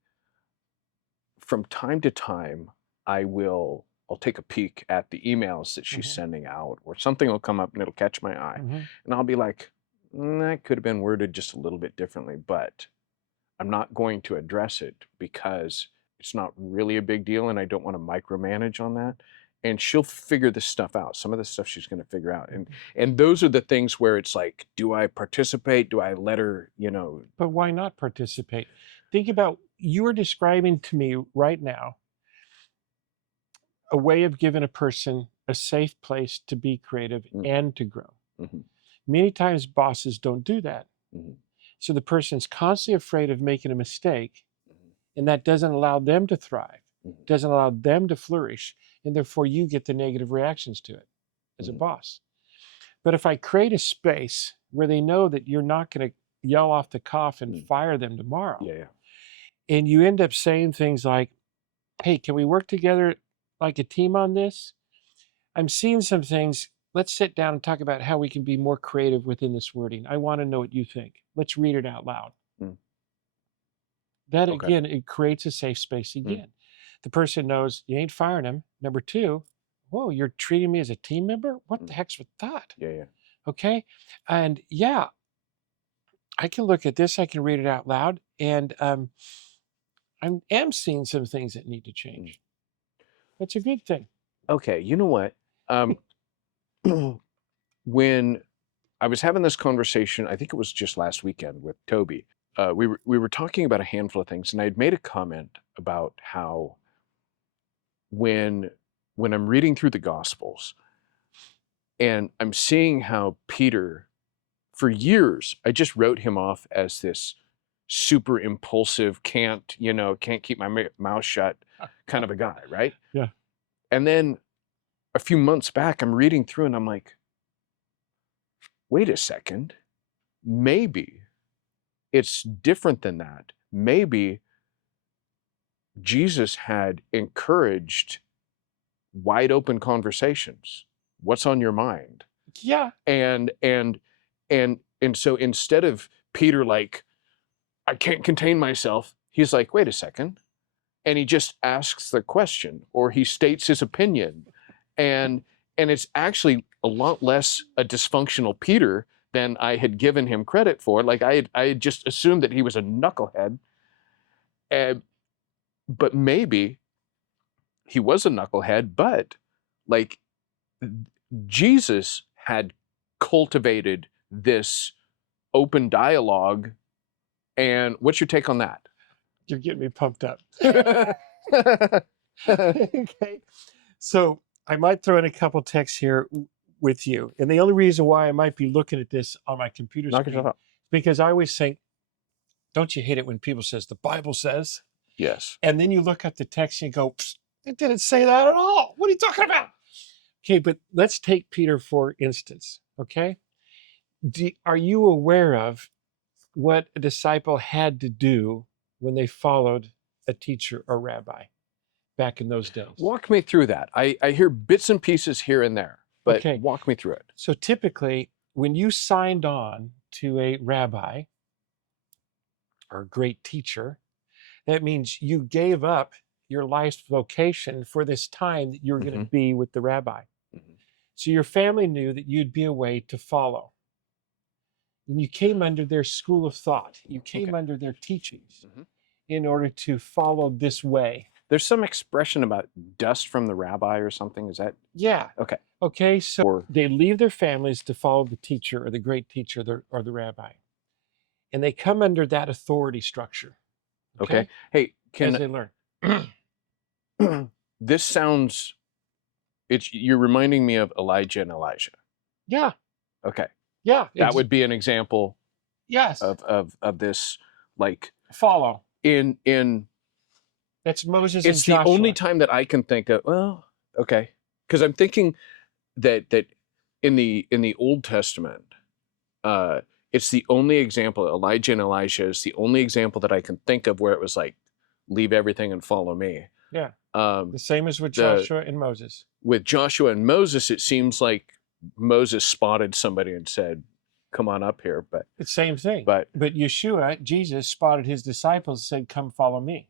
from time to time, I'll take a peek at the emails that she's Mm-hmm. sending out, or something will come up and it'll catch my eye, Mm-hmm. and I'll be like, that could have been worded just a little bit differently, but I'm not going to address it because it's not really a big deal and I don't want to micromanage on that. And she'll figure this stuff out. Some of the stuff she's going to figure out. And those are the things where it's like, do I participate? Do I let her, But why not participate? Think about, you are describing to me right now a way of giving a person a safe place to be creative Mm. and to grow. Mhm. Many times bosses don't do that. Mhm. So the person's constantly afraid of making a mistake, Mhm. and that doesn't allow them to thrive, Mhm. doesn't allow them to flourish, and therefore you get the negative reactions to it as a Mhm. boss. But if I create a space where they know that you're not going to yell off the cuff and Mm. fire them tomorrow, Yeah. and you end up saying things like, hey, can we work together like a team on this? I'm seeing some things. Let's sit down and talk about how we can be more creative within this wording. I want to know what you think. Let's read it out loud. Mm. That Okay. again, it creates a safe space again. The person knows you ain't firing them. Number two, whoa, you're treating me as a team member? What the heck's with that? Yeah. Okay. And yeah, I can look at this, I can read it out loud, and I am seeing some things that need to change. That's a good thing. Okay. You know what? Um, when I was having this conversation, I think it was just last weekend with Toby. We were talking about a handful of things, and I had made a comment about how when I'm reading through the Gospels and I'm seeing how Peter, for years, I just wrote him off as this super impulsive, can't keep my mouth shut kind of a guy, right? Yeah. And then a few months back, I'm reading through and I'm like, wait a second, maybe it's different than that. Maybe Jesus had encouraged wide open conversations. What's on your mind? Yeah. And so instead of Peter like, I can't contain myself, he's like, wait a second. And he just asks the question, or he states his opinion. And it's actually a lot less a dysfunctional Peter than I had given him credit for. Like I had just assumed that he was a knucklehead. But maybe he was a knucklehead, but like Jesus had cultivated this open dialogue. And what's your take on that? You're getting me pumped up. Okay. So I might throw in a couple texts here with you. And the only reason why I might be looking at this on my computer Knock screen yourself out. because I always think, don't you hate it when people says the Bible says? Yes. And then you look at the text and you go, it didn't say that at all. What are you talking about? Okay, but let's take Peter for instance. Okay. Are you aware of what a disciple had to do when they followed a teacher or rabbi back in those days? Walk me through that. I hear bits and pieces here and there, but Okay. walk me through it. So typically, when you signed on to a rabbi or a great teacher, that means you gave up your life's vocation for this time that you were going to be with the rabbi. Mhm. So your family knew that you'd be a way to follow. And you came under their school of thought. You came under their teachings in order to follow this way. There's some expression about dust from the rabbi or something. Is that? Yeah. Okay. Okay, so Or they leave their families to follow the teacher or the great teacher or the rabbi. And they come under that authority structure. okay. Hey, As they learn. this sounds, you're reminding me of Elijah and Elijah. Yeah. Okay. Yeah. That would be an example yes. of this, like follow. in That's Moses it's and Joshua. the only time that I can think of, well, okay. Because I'm thinking that in the Old Testament, it's the only example, Elijah and Elisha is the only example that I can think of where it was like, leave everything and follow me. Yeah. The same as with Joshua and Moses. With Joshua and Moses, it seems like Moses spotted somebody and said, come on up here. But it's the same thing. But Yeshua, Jesus, spotted his disciples and said, come follow me.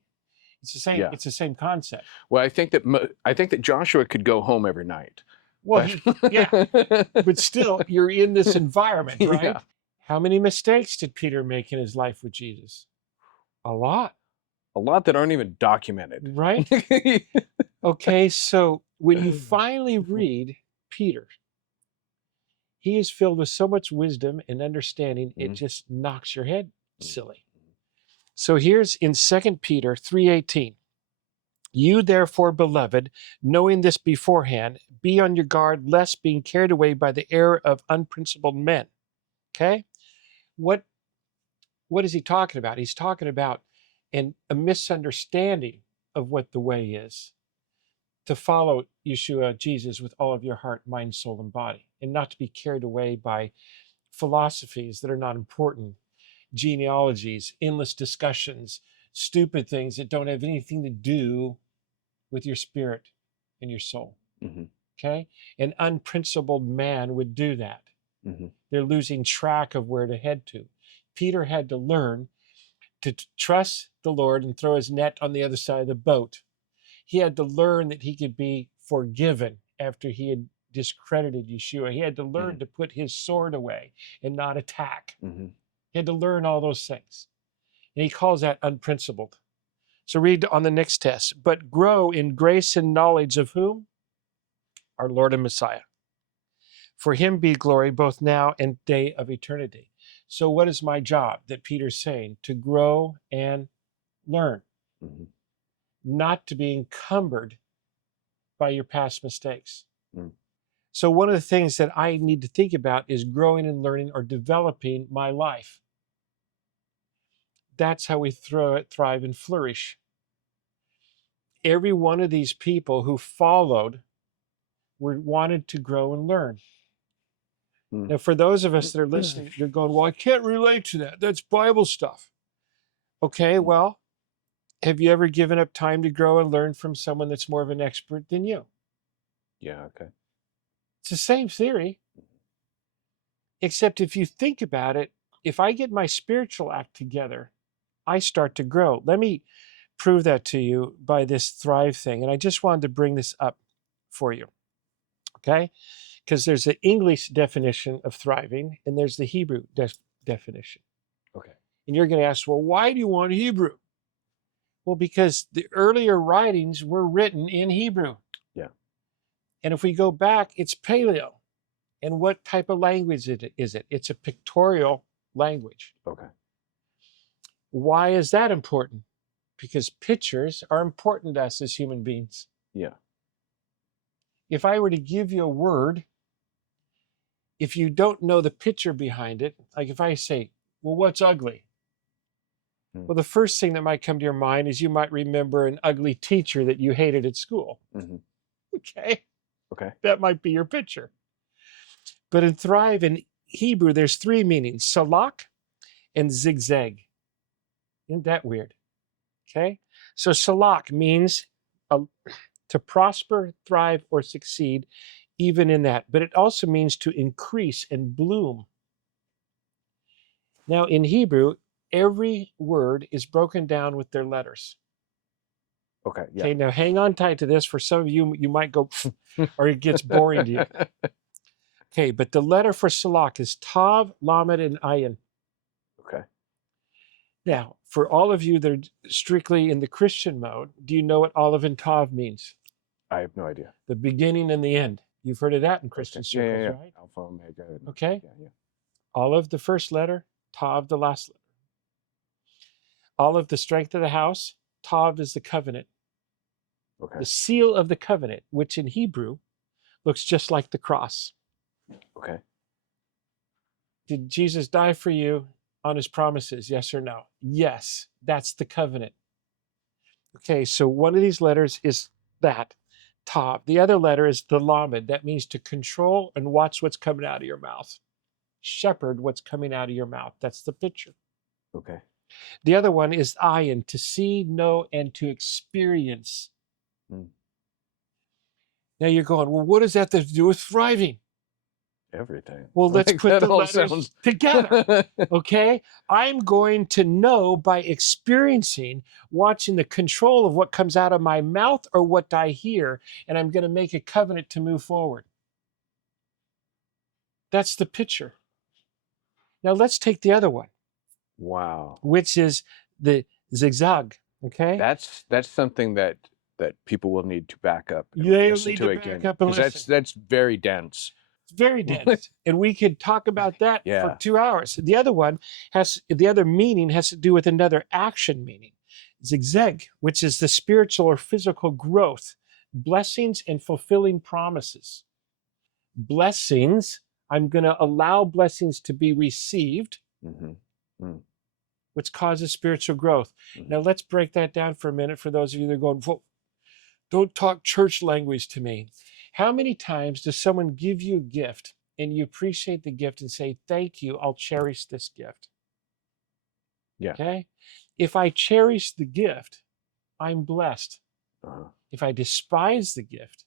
It's the same. Yeah. It's the same concept. Well, I think that Joshua could go home every night. Well, yeah, but still, you're in this environment, right? Yeah. How many mistakes did Peter make in his life with Jesus? A lot. A lot that aren't even documented. Right? Okay, so when you finally read Peter, he is filled with so much wisdom and understanding, it just knocks your head silly. So here's in 2 Peter 3:18. You therefore, beloved, knowing this beforehand, be on your guard, lest being carried away by the error of unprincipled men. Okay? What is he talking about? He's talking about a misunderstanding of what the way is. To follow Yeshua, Jesus, with all of your heart, mind, soul, and body, and not to be carried away by philosophies that are not important, genealogies, endless discussions, stupid things that don't have anything to do with your spirit and your soul. Okay? An unprincipled man would do that. They're losing track of where to head to. Peter had to learn to trust the Lord and throw his net on the other side of the boat. He had to learn that he could be forgiven after he had discredited Yeshua. He had to learn to put his sword away and not attack. He had to learn all those things. And he calls that unprincipled. So read on the next test. But grow in grace and knowledge of whom? Our Lord and Messiah. For him be glory both now and day of eternity. So what is my job that Peter's saying? To grow and learn. Not to be encumbered by your past mistakes. So one of the things that I need to think about is growing and learning or developing my life. That's how we thrive and flourish. Every one of these people who followed wanted to grow and learn. Now, for those of us that are listening, you're going, well, I can't relate to that. That's Bible stuff. Okay, well, have you ever given up time to grow and learn from someone that's more of an expert than you? Yeah, okay. It's the same theory. Except if you think about it, if I get my spiritual act together, I start to grow. Let me prove that to you by this thrive thing. And I just wanted to bring this up for you. Okay? Because there's the English definition of thriving and there's the Hebrew definition. Okay. And you're going to ask, well, why do you want Hebrew? Well, because the earlier writings were written in Hebrew. Yeah. And if we go back, it's Paleo. And what type of language is it? It's a pictorial language. Okay. Why is that important? Because pictures are important to us as human beings. Yeah. If I were to give you a word, if you don't know the picture behind it, like if I say, well, what's ugly? Well, the first thing that might come to your mind is you might remember an ugly teacher that you hated at school. Okay. Okay. That might be your picture. But in thrive in Hebrew, there's three meanings, salak and zigzag. Isn't that weird? Okay. So salak means to prosper, thrive, or succeed, even in that. But it also means to increase and bloom. Now, in Hebrew, every word is broken down with their letters. Okay. Yeah. Okay, now hang on tight to this. For some of you, you might go, or it gets boring to you. Okay, but the letter for Salak is Tav, Lamed, and Ayin. Okay. Now, for all of you that are strictly in the Christian mode, do you know what Aleph and Tav means? I have no idea. The beginning and the end. You've heard of that in Christian Okay. Yeah. circles, Yeah. Yeah. right? Alpha, Omega. Okay. Yeah. Yeah. Aleph, the first letter, Tav, the last letter. Aleph, the strength of the house, Tav is the covenant. Okay. The seal of the covenant, which in Hebrew looks just like the cross. Okay. Did Jesus die for you on his promises? Yes or no? Yes, that's the covenant. Okay, so one of these letters is that, Tav. The other letter is the Lamed. That means to control and watch what's coming out of your mouth. Shepherd what's coming out of your mouth. That's the picture. Okay. The other one is Ayin, to see, know, and to experience. Mm. Now you're going, well, what does that have to do with thriving? Everything. Well, let's Like, put that the all letters sounds- together. Okay? I'm going to know by experiencing, watching the control of what comes out of my mouth or what I hear, and I'm going to make a covenant to move forward. That's the picture. Now let's take the other one, Wow. which is the zigzag. Okay? That's something that people will need to back up and They listen need to to again. back up and Because listen. that's very dense. It's very dense. And we could talk about that Yeah. for 2 hours. The other one the other meaning has to do with another action meaning. Zigzag, which is the spiritual or physical growth, blessings and fulfilling promises. Blessings, I'm going to allow blessings to be received, which causes spiritual growth. Now let's break that down for a minute for those of you that are going, well, don't talk church language to me. How many times does someone give you a gift and you appreciate the gift and say, thank you, I'll cherish this gift? Yeah. Okay? If I cherish the gift, I'm blessed. If I despise the gift,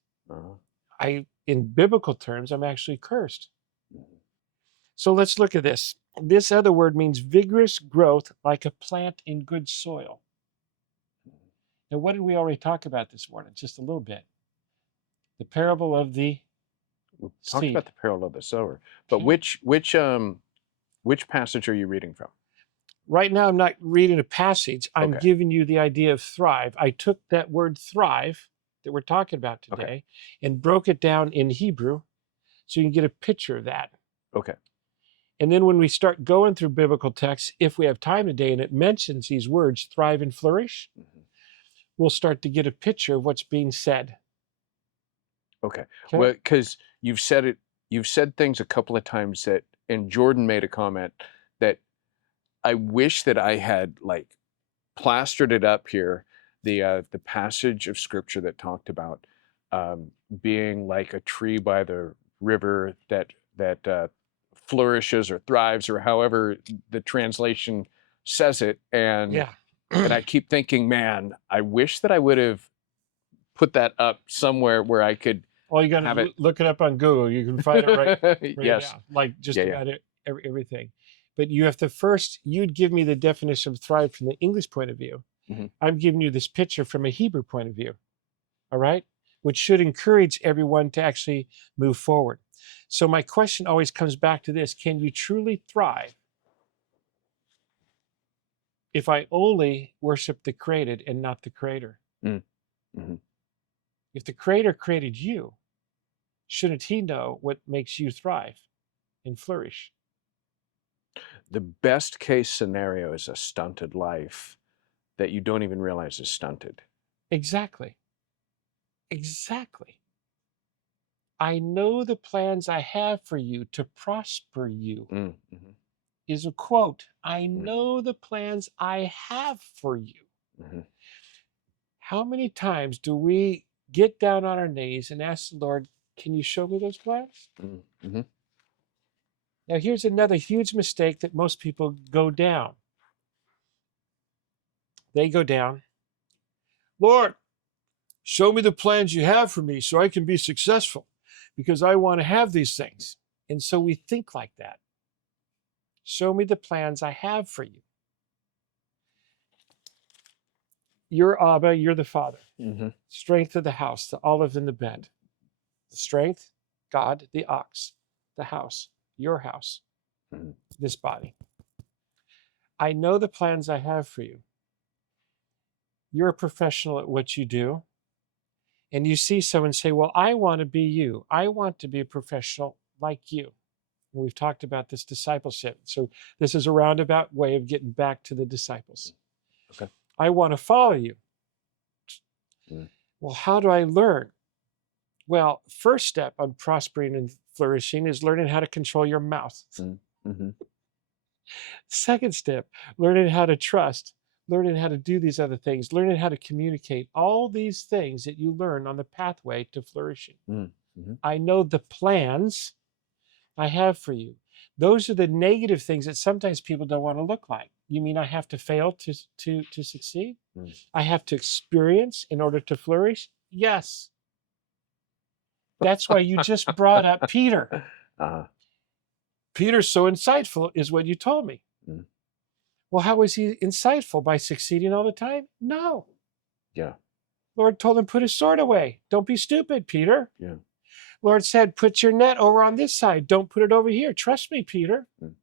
in biblical terms, I'm actually cursed. So let's look at this. This other word means vigorous growth like a plant in good soil. Now, what did we already talk about this morning? Just a little bit. The parable of the We talked seed. about the parable of the sower. But Okay. which passage are you reading from? Right now, I'm not reading a passage. I'm Okay. giving you the idea of thrive. I took that word thrive that we're talking about today and broke it down in Hebrew so you can get a picture of that. Okay. And then when we start going through biblical texts, if we have time today and it mentions these words, thrive and flourish, we'll start to get a picture of what's being said. Okay. Well, because you've said things a couple of times that, and Jordan made a comment that I wish that I had like plastered it up here, the passage of scripture that talked about being like a tree by the river that flourishes or thrives, or however the translation says it. And I keep thinking, man, I wish that I would have put that up somewhere where I could. Well, you got to look it up on Google. You can find it right yes. now, like just about everything. But you have to first, you'd give me the definition of thrive from the English point of view. I'm giving you this picture from a Hebrew point of view, all right? Which should encourage everyone to actually move forward. So my question always comes back to this. Can you truly thrive if I only worship the created and not the creator? If the creator created you, shouldn't he know what makes you thrive and flourish? The best case scenario is a stunted life that you don't even realize is stunted. Exactly. Exactly. I know the plans I have for you to prosper you is a quote. I know the plans I have for you. How many times do we get down on our knees and ask the Lord, can you show me those plans? Now, here's another huge mistake that most people go down. They go down, Lord, show me the plans you have for me so I can be successful because I want to have these things. And so we think like that. Show me the plans I have for you. You're Abba, you're the father. Mm-hmm. Strength of the house, the olive in the bed. The strength, God, the ox, the house, your house, Mm-hmm. this body. I know the plans I have for you. You're a professional at what you do. And you see someone say, well, I want to be you. I want to be a professional like you. And we've talked about this discipleship. So this is a roundabout way of getting back to the disciples. Okay. I want to follow you. Mm. Well, how do I learn? Well, first step on prospering and flourishing is learning how to control your mouth. Mm-hmm. Second step, learning how to trust, learning how to do these other things, learning how to communicate, all these things that you learn on the pathway to flourishing. Mm-hmm. I know the plans I have for you. Those are the negative things that sometimes people don't want to look like. You mean I have to fail to succeed? Mm. I have to experience in order to flourish? Yes. That's why you just brought up Peter. Uh-huh. Peter's so insightful, is what you told me. Mm. Well, how was he insightful? By succeeding all the time? No. Yeah. Lord told him, put his sword away. Don't be stupid, Peter. Yeah. Lord said, put your net over on this side. Don't put it over here. Trust me, Peter. Mm.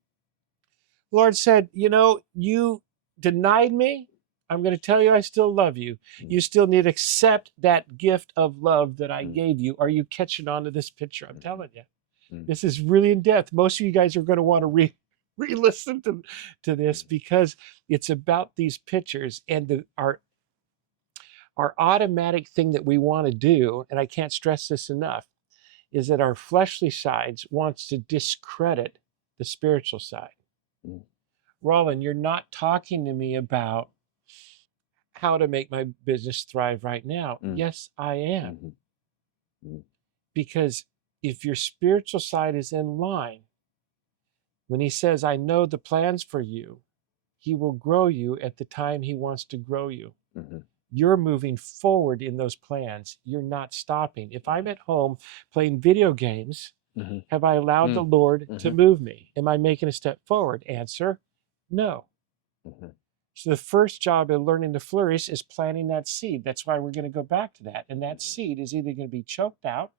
Lord said, you denied me. I'm going to tell you I still love you. Mm. You still need to accept that gift of love that I Mm. gave you. Are you catching on to this picture? I'm Mm. telling you. Mm. This is really in depth. Most of you guys are going to want to re-listen to this because it's about these pictures and our automatic thing that we want to do, and I can't stress this enough, is that our fleshly sides wants to discredit the spiritual side. Mm. Rollyn, you're not talking to me about how to make my business thrive right now. Mm. Yes, I am. Mm-hmm. Mm. Because if your spiritual side is in line, when he says, I know the plans for you, he will grow you at the time he wants to grow you. Mm-hmm. You're moving forward in those plans. You're not stopping. If I'm at home playing video games, Mm-hmm. have I allowed the Lord to move me? Am I making a step forward? Answer, no. Mm-hmm. So the first job of learning to flourish is planting that seed. That's why we're going to go back to that. And that seed is either going to be choked out,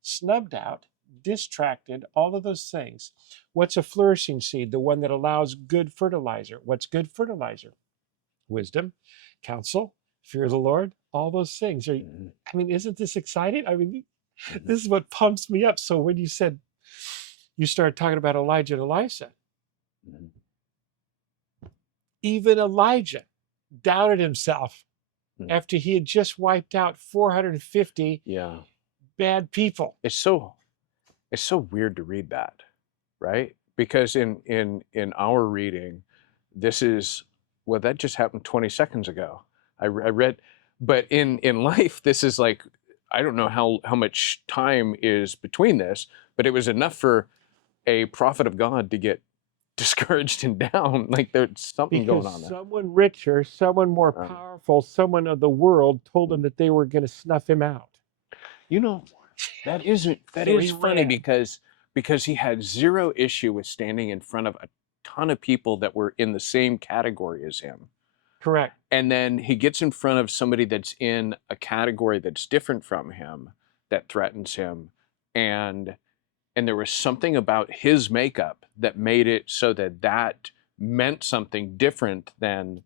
snubbed out, distracted, all of those things. What's a flourishing seed? The one that allows good fertilizer. What's good fertilizer? Wisdom, counsel, fear of the Lord, all those things. Mm-hmm. I mean, isn't this exciting? I mean, this is what pumps me up. So when you said, you started talking about Elijah and Elisha, Mm-hmm. even Elijah doubted himself after he had just wiped out 450 bad people. It's so weird to read that, right? Because in our reading, this is, well, that just happened 20 seconds ago. I read, but in life, this is like, I don't know how much time is between this, but it was enough for a prophet of God to get discouraged and down. Like there's something going on Because there. someone richer, someone more powerful, someone of the world told him that they were going to snuff him out. You know, that is funny because he had zero issue with standing in front of a ton of people that were in the same category as him. Correct. And then he gets in front of somebody that's in a category that's different from him, that threatens him. And there was something about his makeup that made it so that meant something different than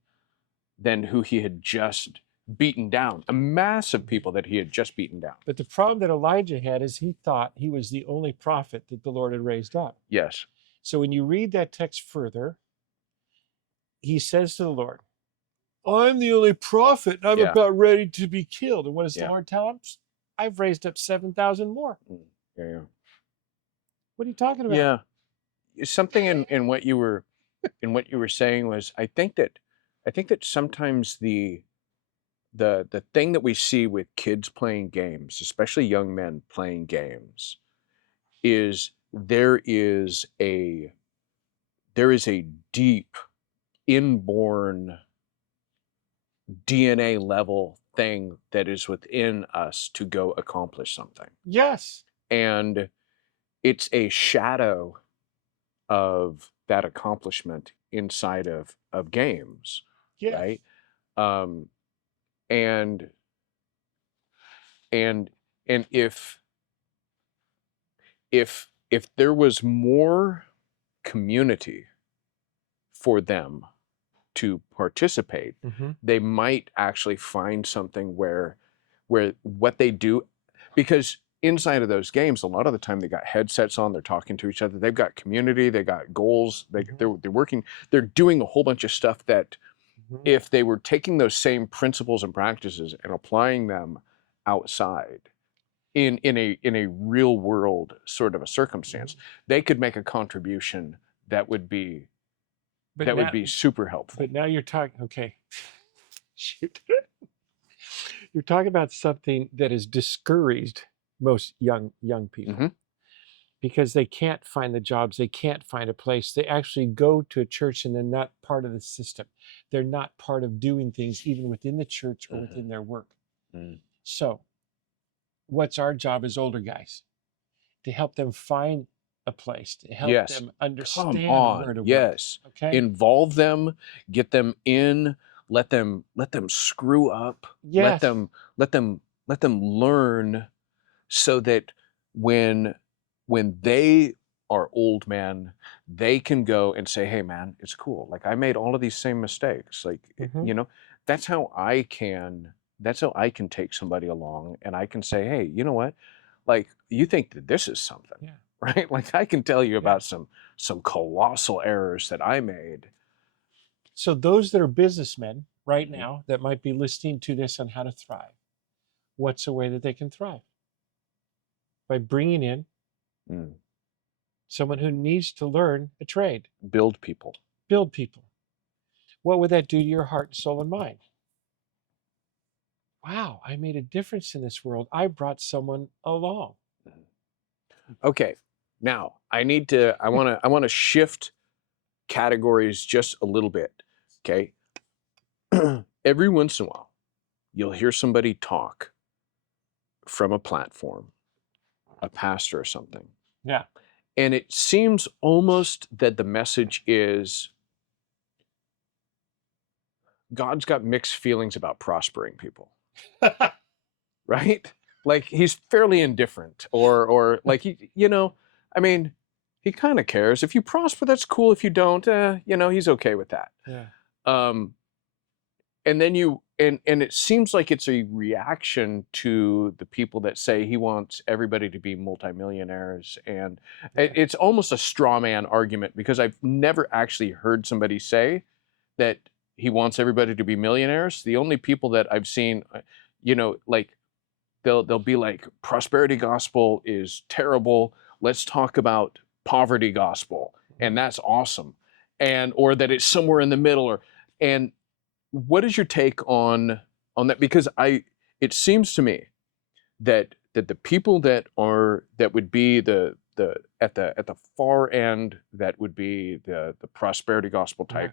who he had just beaten down. A mass of people that he had just beaten down. But the problem that Elijah had is he thought he was the only prophet that the Lord had raised up. Yes. So when you read that text further, he says to the Lord, I'm the only prophet and I'm about ready to be killed. And what does the Lord tell him? I've raised up 7,000 more. Yeah. What are you talking about? Yeah. Something in what you were saying was, I think that sometimes the thing that we see with kids playing games, especially young men playing games, is there is a deep inborn DNA level thing that is within us to go accomplish something. Yes. And it's a shadow of that accomplishment inside of games, yes. right? and and and if there was more community for them to participate, Mm-hmm. they might actually find something where what they do, because inside of those games, a lot of the time they got headsets on, they're talking to each other, they've got community, they got goals, they're working, they're doing a whole bunch of stuff that Mm-hmm. if they were taking those same principles and practices and applying them outside in a real world sort of a circumstance, they could make a contribution that would be super helpful. But now you're talking, okay, shoot. You're talking about something that has discouraged most young people. Mhm. Because they can't find the jobs, they can't find a place. They actually go to a church and they're not part of the system. They're not part of doing things even within the church or within their work. So what's our job as older guys? To help them find a place, to help Yes. them understand Come on. where to Yes. work. Okay. Involve them, get them in, let them screw up. Yes. Let them learn, so that when they are old men, they can go and say, hey man, it's cool. Like I made all of these same mistakes. Like, Mhm. you know, that's how I can take somebody along, and I can say, hey, you know what? Like, you think that this is something, Yeah. right? Like I can tell you about some colossal errors that I made. So those that are businessmen right Mhm. now that might be listening to this on how to thrive, what's a way that they can thrive? By bringing in Mm. someone who needs to learn a trade, Build people. build people. What would that do to your heart, soul, and mind? Wow, I made a difference in this world. I brought someone along. Okay. Now I want to shift categories just a little bit. Okay. Every once in a while, you'll hear somebody talk from a platform, a pastor or something. Yeah. And it seems almost that the message is God's got mixed feelings about prospering people, right? Like he's fairly indifferent, or like I mean, he kind of cares. If you prosper, that's cool. If you don't, he's okay with that. Yeah. Um, and then and it seems like it's a reaction to the people that say he wants everybody to be multimillionaires, and it's almost a straw man argument, because I've never actually heard somebody say that he wants everybody to be millionaires. The only people that I've seen, like they'll be like, prosperity gospel is terrible, let's talk about poverty gospel, and that's awesome, and or that it's somewhere in the middle, and what is your take on that? Because it seems to me that the people that would be the at the far end, that would be the prosperity gospel type,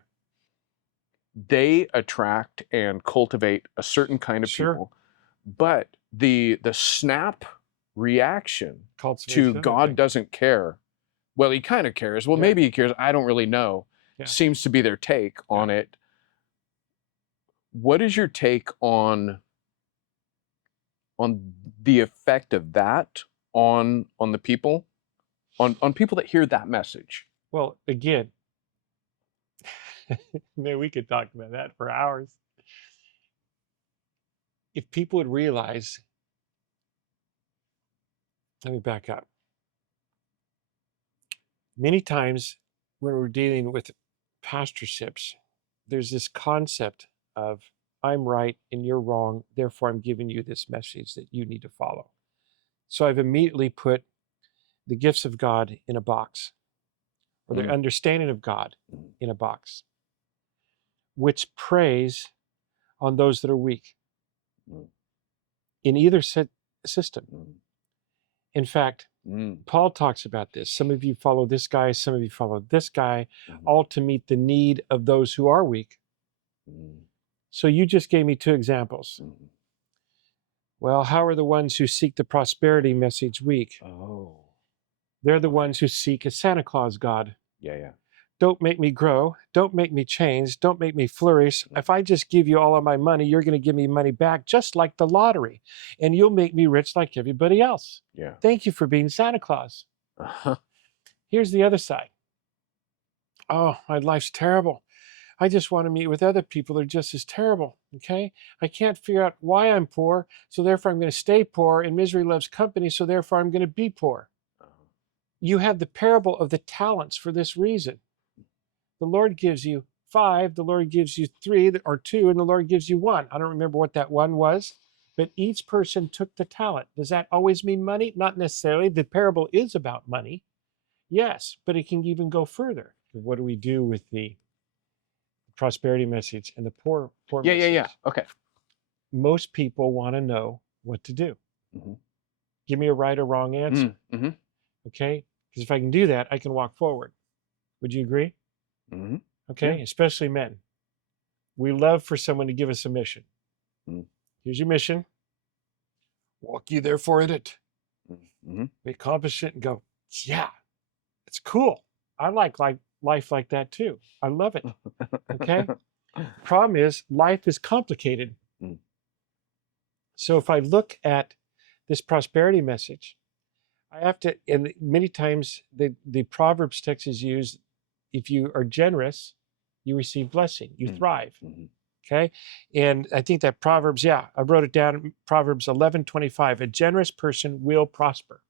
they attract and cultivate a certain kind of people, but the snap reaction to God doesn't care. Well, he kind of cares. Well, maybe he cares. I don't really know. Seems to be their take on it. What is your take on the effect of that on the people, on people that hear that message? Well, again, man, we could talk about that for hours. If people would realize, let me back up. Many times when we're dealing with pastorships, there's this concept of I'm right and you're wrong, therefore I'm giving you this message that you need to follow. So I've immediately put the gifts of God in a box, or the understanding of God in a box, which preys on those that are weak in either system. In fact, Paul talks about this. Some of you follow this guy, some of you follow this guy, all to meet the need of those who are weak. So you just gave me two examples. Well, how are the ones who seek the prosperity message weak? Oh. They're the ones who seek a Santa Claus God. Yeah. don't make me grow, don't make me change, don't make me flourish. If I just give you all of my money, you're going to give me money back just like the lottery, and you'll make me rich like everybody else. Yeah. Thank you for being Santa Claus. Uh-huh. Here's the other side. Oh, my life's terrible. I just want to meet with other people that are just as terrible, okay? I can't figure out why I'm poor, so therefore I'm going to stay poor, and misery loves company, so therefore I'm going to be poor. You have the parable of the talents for this reason. The Lord gives you 5, the Lord gives you 3 or 2, and the Lord gives you 1. I don't remember what that 1 was, but each person took the talent. Does that always mean money? Not necessarily. The parable is about money. Yes, but it can even go further. What do we do with the prosperity message and the poor message? Yeah. Okay. Most people want to know what to do. Mm-hmm. Give me a right or wrong answer. Mm-hmm. Okay? Because if I can do that, I can walk forward. Would you agree? Mm-hmm. Okay? Yeah. Especially men. We love for someone to give us a mission. Mm. Here's your mission. Walk ye therefore in it. Mm-hmm. We accomplish it and go, yeah, it's cool. I like life like that too. I love it. Okay? Problem is, life is complicated. Mm. So if I look at this prosperity message, I have to, and many times the Proverbs text is used, if you are generous, you receive blessing, you thrive. Mm-hmm. Okay? And I think that Proverbs, I wrote it down, Proverbs 11:25, a generous person will prosper.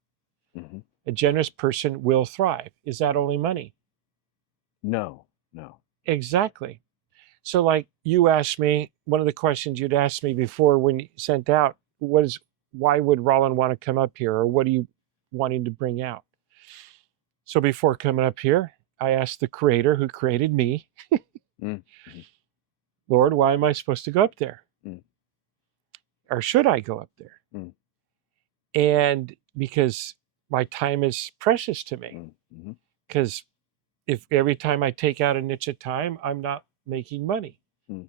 Mm-hmm. A generous person will thrive. Is that only money? No. Exactly. So like you asked me, one of the questions you'd asked me before when you sent out, why would Rollyn want to come up here, or what are you wanting to bring out? So before coming up here, I asked the creator who created me, Mm-hmm. Lord, why am I supposed to go up there? Mm. Or should I go up there? Mm. And because my time is precious to me, Mm-hmm. because if every time I take out a niche of time, I'm not making money. Mm.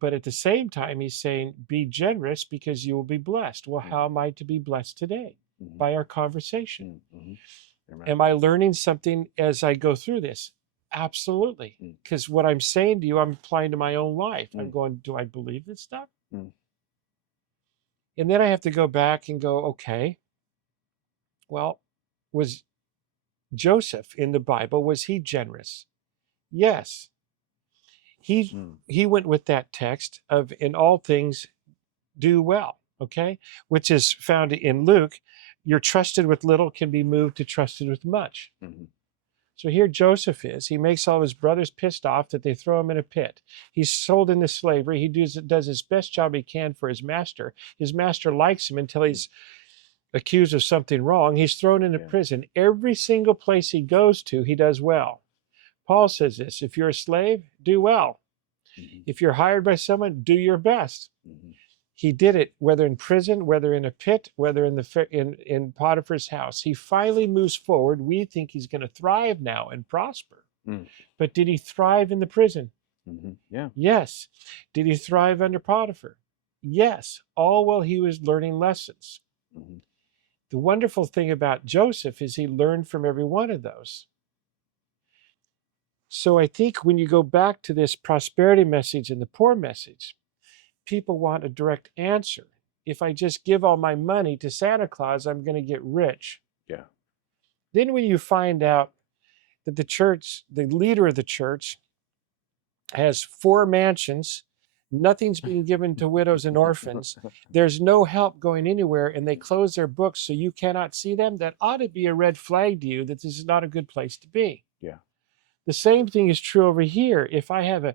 But at the same time, he's saying, be generous because you will be blessed. Well, how am I to be blessed today? Mm-hmm. By our conversation. Mm-hmm. Am I learning something as I go through this? Absolutely. Because what I'm saying to you, I'm applying to my own life. I'm going, do I believe this stuff? And then I have to go back and go, okay, well, was Joseph in the Bible, was he generous? Yes. He went with that text of in all things do well, okay? Which is found in Luke. You're trusted with little can be moved to trusted with much. Mm-hmm. So here Joseph is. He makes all his brothers pissed off that they throw him in a pit. He's sold into slavery. He does his best job he can for his master. His master likes him until he's accused of something wrong. He's thrown into prison. Every single place he goes to, he does well. Paul says this, if you're a slave, do well. Mm-hmm. If you're hired by someone, do your best. Mm-hmm. He did it, whether in prison, whether in a pit, whether in Potiphar's house. He finally moves forward. We think he's going to thrive now and prosper. But did he thrive in the prison? Mm-hmm. Yeah. Yes. Did he thrive under Potiphar? Yes. All while he was learning lessons. Mm-hmm. The wonderful thing about Joseph is he learned from every one of those. So I think when you go back to this prosperity message and the poor message, people want a direct answer. If I just give all my money to Santa Claus, I'm going to get rich. Yeah. Then when you find out that the church, the leader of the church, has 4 mansions, nothing's being given to widows and orphans, there's no help going anywhere, and they close their books so you cannot see them, that ought to be a red flag to you that this is not a good place to be. Yeah. The same thing is true over here. If I have a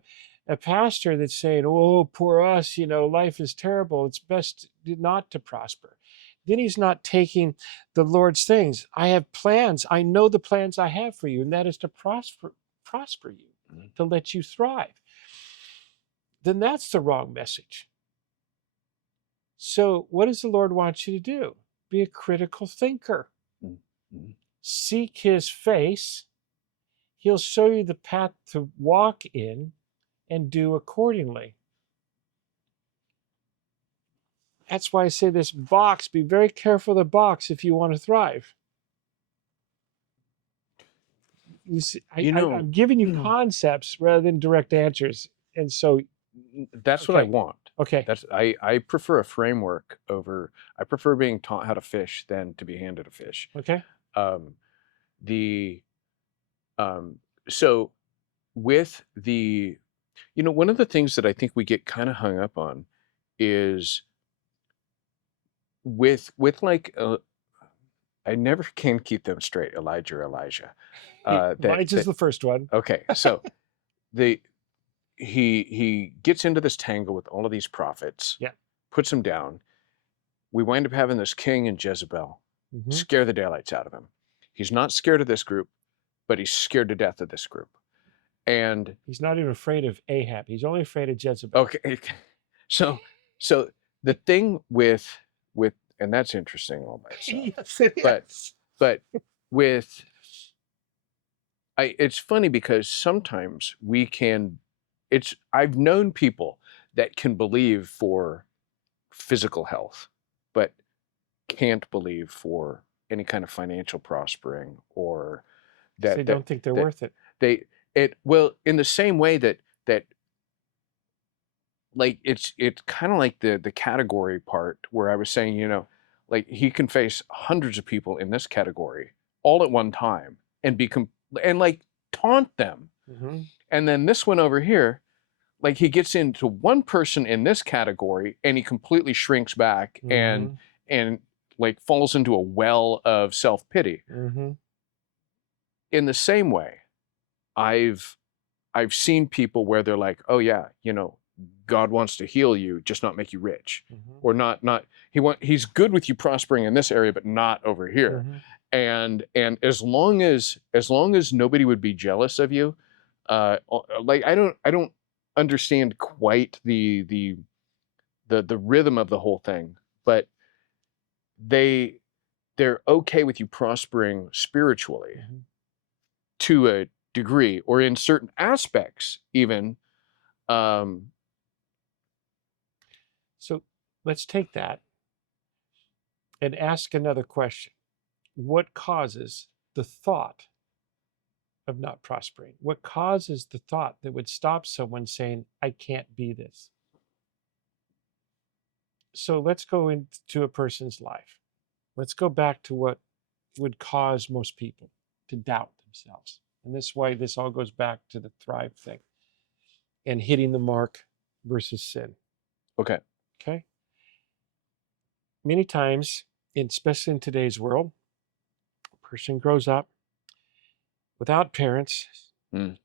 pastor that's saying, oh, poor us, life is terrible, it's best not to prosper, then he's not taking the Lord's things. I have plans. I know the plans I have for you, and that is to prosper you, to let you thrive. Then that's the wrong message. So what does the Lord want you to do? Be a critical thinker. Mm-hmm. Seek his face. He'll show you the path to walk in and do accordingly. That's why I say this box, be very careful of the box if you want to thrive. you see, You know, I'm giving you concepts rather than direct answers. And so, that's what I okay. want. Okay. I prefer a framework over. I prefer being taught how to fish than to be handed a fish. Okay. Um, the so with the, one of the things that I think we get kind of hung up on is with like I never can keep them straight. Elijah. Elijah's the first one. Okay, so the he gets into this tangle with all of these prophets. Yeah. Puts them down. We wind up having this king and Jezebel scare the daylights out of him. He's not scared of this group, but he's scared to death of this group. And he's not even afraid of Ahab. He's only afraid of Jezebel. Okay. So the thing with and that's interesting all by itself. Yes, it is. But with it's funny because sometimes I've known people that can believe for physical health, but can't believe for any kind of financial prospering, or they don't think they're worth it. Well, in the same way that like it's kind of like the category part where I was saying, like he can face hundreds of people in this category all at one time and and like taunt them. And then this one over here, like he gets into one person in this category and he completely shrinks back and like falls into a well of self-pity. In the same way, I've seen people where they're like, oh yeah, God wants to heal you, just not make you rich, or not he's good with you prospering in this area, but not over here. And as long as nobody would be jealous of you, like I don't understand quite the rhythm of the whole thing, but they're okay with you prospering spiritually to a degree, or in certain aspects even. So let's take that and ask another question. What causes the thought of not prospering? What causes the thought that would stop someone saying, I can't be this? So let's go into a person's life. Let's go back to what would cause most people to doubt themselves. And this is why this all goes back to the thrive thing and hitting the mark versus sin. Okay. Many times, especially in today's world, a person grows up without parents,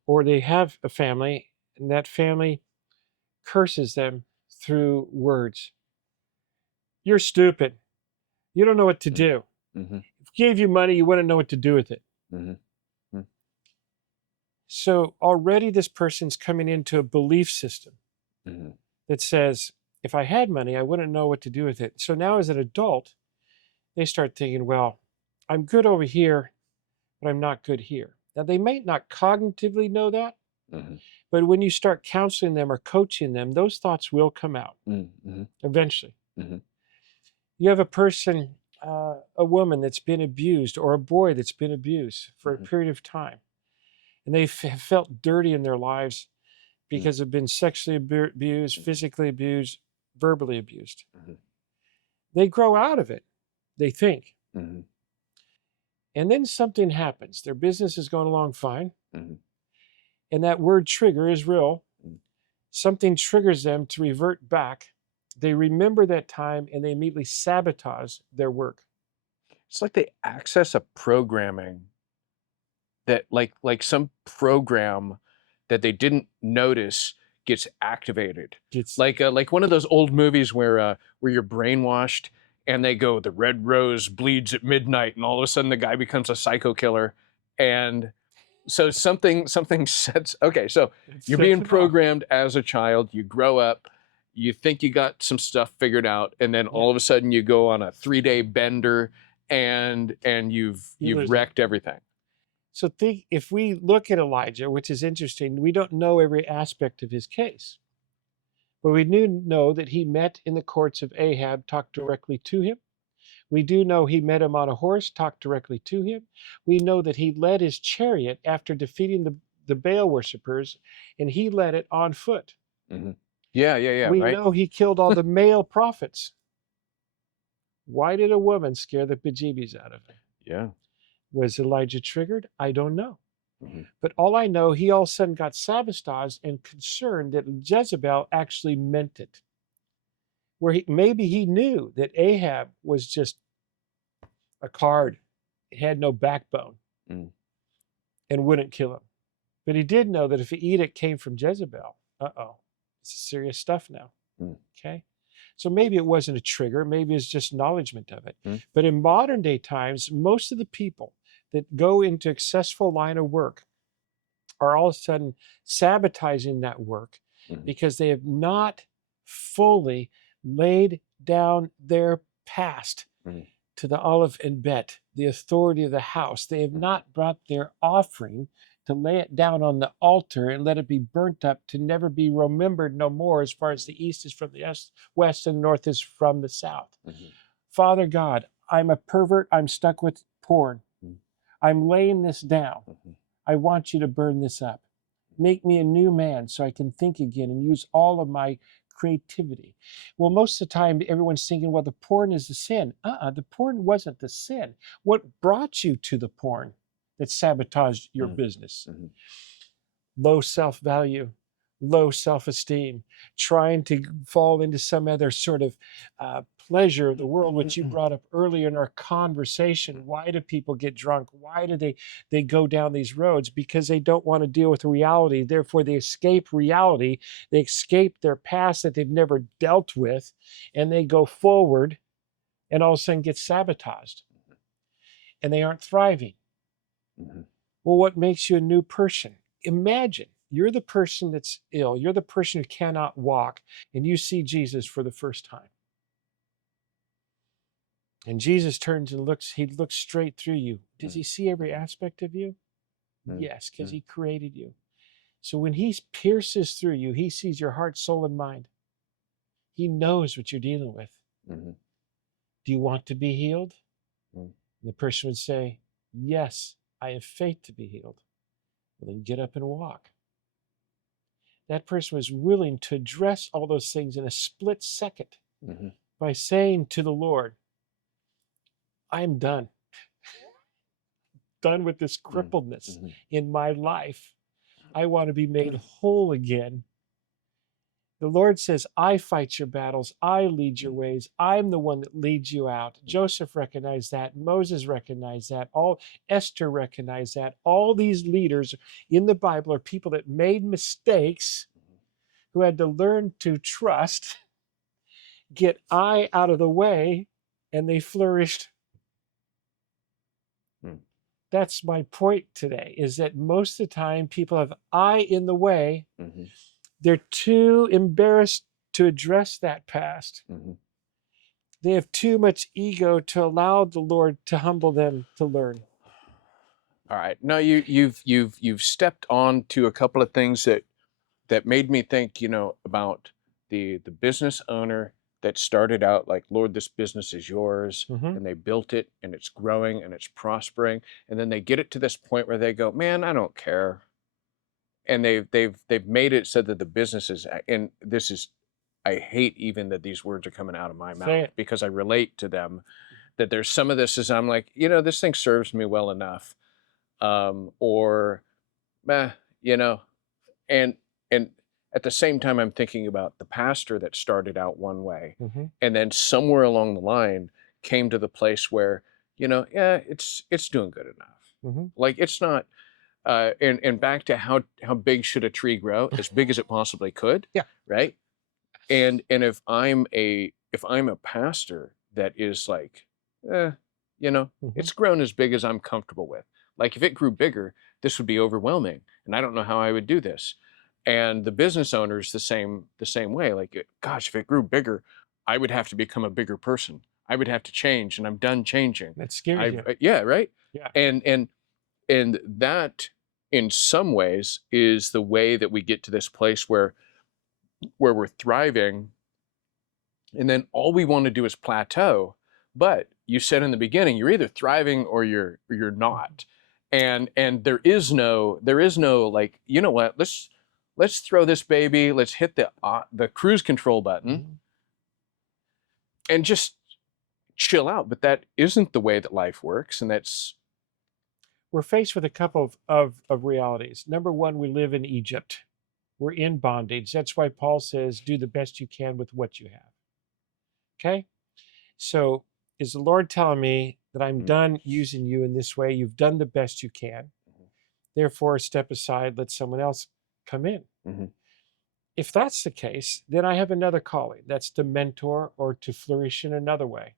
or they have a family, and that family curses them through words. You're stupid. You don't know what to do. If we gave you money, you wouldn't know what to do with it. So already this person's coming into a belief system that says, if I had money, I wouldn't know what to do with it. So now as an adult, they start thinking, well, I'm good over here, but I'm not good here. Now, they may not cognitively know that, but when you start counseling them or coaching them, those thoughts will come out eventually. You have a person, a woman that's been abused, or a boy that's been abused for a period of time, and they have felt dirty in their lives because they've been sexually abused, physically abused, verbally abused. They grow out of it, they think. And then something happens. Their business is going along fine. And that word trigger is real. Something triggers them to revert back. They remember that time and they immediately sabotage their work. It's like they access a programming that like some program that they didn't notice gets activated. It's like one of those old movies where you're brainwashed and they go, the red rose bleeds at midnight, and all of a sudden the guy becomes a psycho killer. And so something sets, okay, so you're being programmed as a child, you grow up, you think you got some stuff figured out, and then all of a sudden you go on a 3-day bender and you've wrecked everything. So think, if we look at Elijah, which is interesting, we don't know every aspect of his case. But we do know that he met in the courts of Ahab, talked directly to him. We do know he met him on a horse, talked directly to him. We know that he led his chariot after defeating the Baal worshippers, and he led it on foot. Mhm. Yeah, We right? know he killed all the male prophets. Why did a woman scare the bejeebies out of him? Yeah. Was Elijah triggered? I don't know. Mhm. But all I know, he all of a sudden got sabotaged and concerned that Jezebel actually meant it. Where maybe he knew that Ahab was just a card, had no backbone, Mm. and wouldn't kill him. But he did know that if the edict came from Jezebel, it's serious stuff now. Mm. Okay? So maybe it wasn't a trigger, maybe it's just acknowledgement of it. Mm. But in modern day times, most of the people that go into a successful line of work are all of a sudden sabotaging that work because they have not fully laid down their past to the Aleph and Bet, the authority of the house. They have not brought their offering to lay it down on the altar and let it be burnt up to never be remembered no more, as far as the east is from the west and the north is from the south. Father God, I'm a pervert. I'm stuck with porn. I'm laying this down. I want you to burn this up. Make me a new man so I can think again and use all of my creativity. Well, most of the time, everyone's thinking, well, the porn is the sin. The porn wasn't the sin. What brought you to the porn that sabotaged your business? Low self-value, low self-esteem, trying to fall into some other sort of pleasure of the world, which you brought up earlier in our conversation. Why do people get drunk? Why do they go down these roads? Because they don't want to deal with reality. Therefore, they escape reality. They escape their past that they've never dealt with, and they go forward and all of a sudden get sabotaged. And they aren't thriving. Well, what makes you a new person? Imagine you're the person that's ill. You're the person who cannot walk, and you see Jesus for the first time. And Jesus turns and looks, he looks straight through you. Does he see every aspect of you? Yes, because he created you. So when he pierces through you, he sees your heart, soul, and mind. He knows what you're dealing with. Do you want to be healed? And the person would say, yes, I have faith to be healed. Well, then get up and walk. That person was willing to address all those things in a split second by saying to the Lord, I'm done. Done with this crippledness in my life. I want to be made whole again. The Lord says, I fight your battles. I lead your ways. I'm the one that leads you out. Joseph recognized that. Moses recognized that. Esther recognized that. All these leaders in the Bible are people that made mistakes, who had to learn to trust, get I out of the way, and they flourished. That's my point today, is that most of the time people have I in the way. They're too embarrassed to address that past. They have too much ego to allow the Lord to humble them to learn. All right. No, you've stepped on to a couple of things that made me think, about the business owner that started out like, Lord, this business is yours, and they built it, and it's growing and it's prospering, and then they get it to this point where they go, man, I don't care, and they've made it so that the business is, and this is, I hate even that these words are coming out of my mouth because I relate to them. That there's some of this is I'm like, this thing serves me well enough, or, and at the same time, I'm thinking about the pastor that started out one way, and then somewhere along the line came to the place where, it's doing good enough. Like it's not, and back to how big should a tree grow? As big as it possibly could. Yeah. Right. And if I'm a pastor that is like, it's grown as big as I'm comfortable with. Like if it grew bigger, this would be overwhelming, and I don't know how I would do this. And the business owner is the same way. Like, gosh, if it grew bigger, I would have to become a bigger person. I would have to change, and I'm done changing. That scares you. Yeah, right. Yeah. And that, in some ways, is the way that we get to this place where we're thriving, and then all we want to do is plateau. But you said in the beginning, you're either thriving or you're not. And there is no like, you know what, let's throw this baby, let's hit the cruise control button and just chill out. But that isn't the way that life works. And that's, We're faced with a couple of realities. Number one, we live in Egypt. We're in bondage. That's why Paul says, do the best you can with what you have. Okay? So is the Lord telling me that I'm done using you in this way? You've done the best you can. Therefore, step aside, let someone else come in. If that's the case, then I have another calling. That's to mentor or to flourish in another way.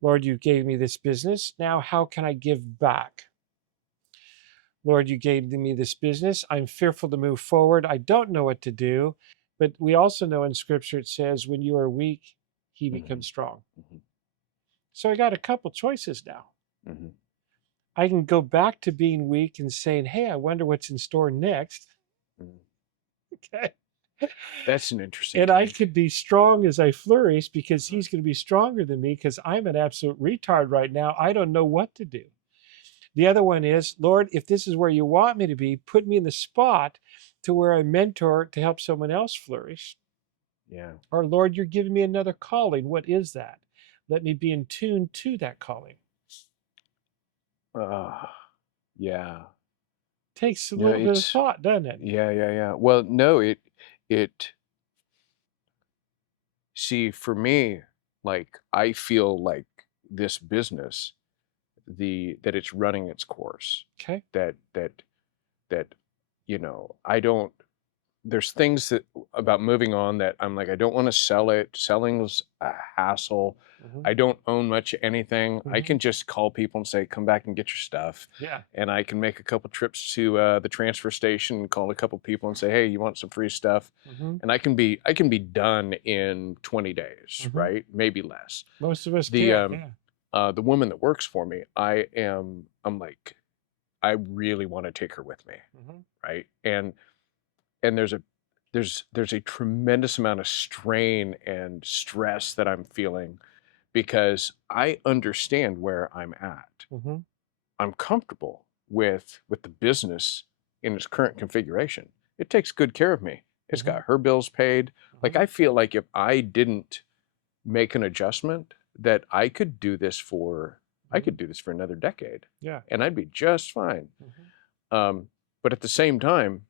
Lord, you gave me this business. Now, how can I give back? Lord, you gave me this business. I'm fearful to move forward. I don't know what to do. But we also know in Scripture it says, when you are weak, he becomes strong. So I got a couple choices now. I can go back to being weak and saying, hey, I wonder what's in store next. Okay. That's an interesting And thing. I could be strong as I flourish because he's going to be stronger than me because I'm an absolute retard right now. I don't know what to do. The other one is, Lord, if this is where you want me to be, put me in the spot to where I mentor to help someone else flourish. Yeah. Or Lord, you're giving me another calling. What is that? Let me be in tune to that calling. Yeah. Takes a No, little bit of thought, doesn't it? Yeah. Well, no, it, see, for me, like, I feel like this business, that it's running its course. Okay. That, I don't, there's things about moving on that I'm like, I don't want to sell it. Selling's a hassle. I don't own much of anything. I can just call people and say, come back and get your stuff. Yeah. And I can make a couple trips to the transfer station and call a couple people and say, hey, you want some free stuff? And I can be done in 20 days, right? Maybe less. Most of us The can. the woman that works for me, I'm like, I really want to take her with me, right? And there's a tremendous amount of strain and stress that I'm feeling because I understand where I'm at. I'm comfortable with the business in its current configuration. It takes good care of me. It's got her bills paid. Like, I feel like if I didn't make an adjustment, that I could do this for another decade. Yeah. And I'd be just fine. But at the same time,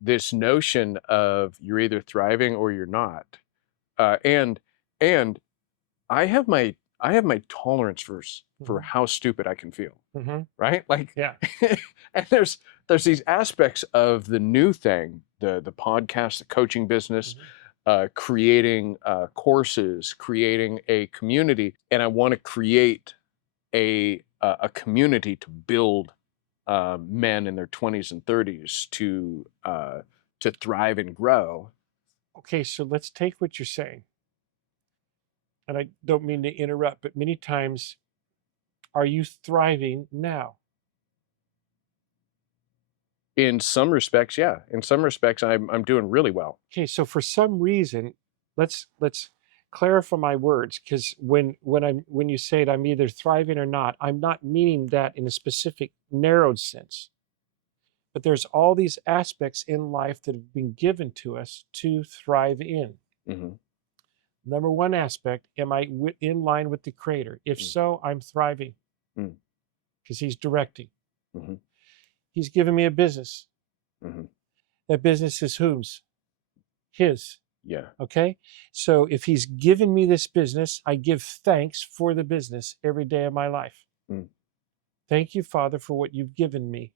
this notion of you're either thriving or you're not, and I have my tolerance for how stupid I can feel, right? Like, Yeah. and there's these aspects of the new thing, the podcast, the coaching business, creating courses, creating a community, and I want to create a community to build men in their 20s and 30s to thrive and grow. Okay, so let's take what you're saying. And I don't mean to interrupt, but many times, are you thriving now? In some respects, yeah. In some respects, I'm doing really well. Okay, so for some reason, let's clarify my words, because when you say it, I'm either thriving or not, I'm not meaning that in a specific narrowed sense. But there's all these aspects in life that have been given to us to thrive in. Number one aspect, am I in line with the Creator? If so, I'm thriving because He's directing. He's given me a business. That business is whom's? His. Yeah. Okay? So if He's given me this business, I give thanks for the business every day of my life. Thank you, Father, for what you've given me.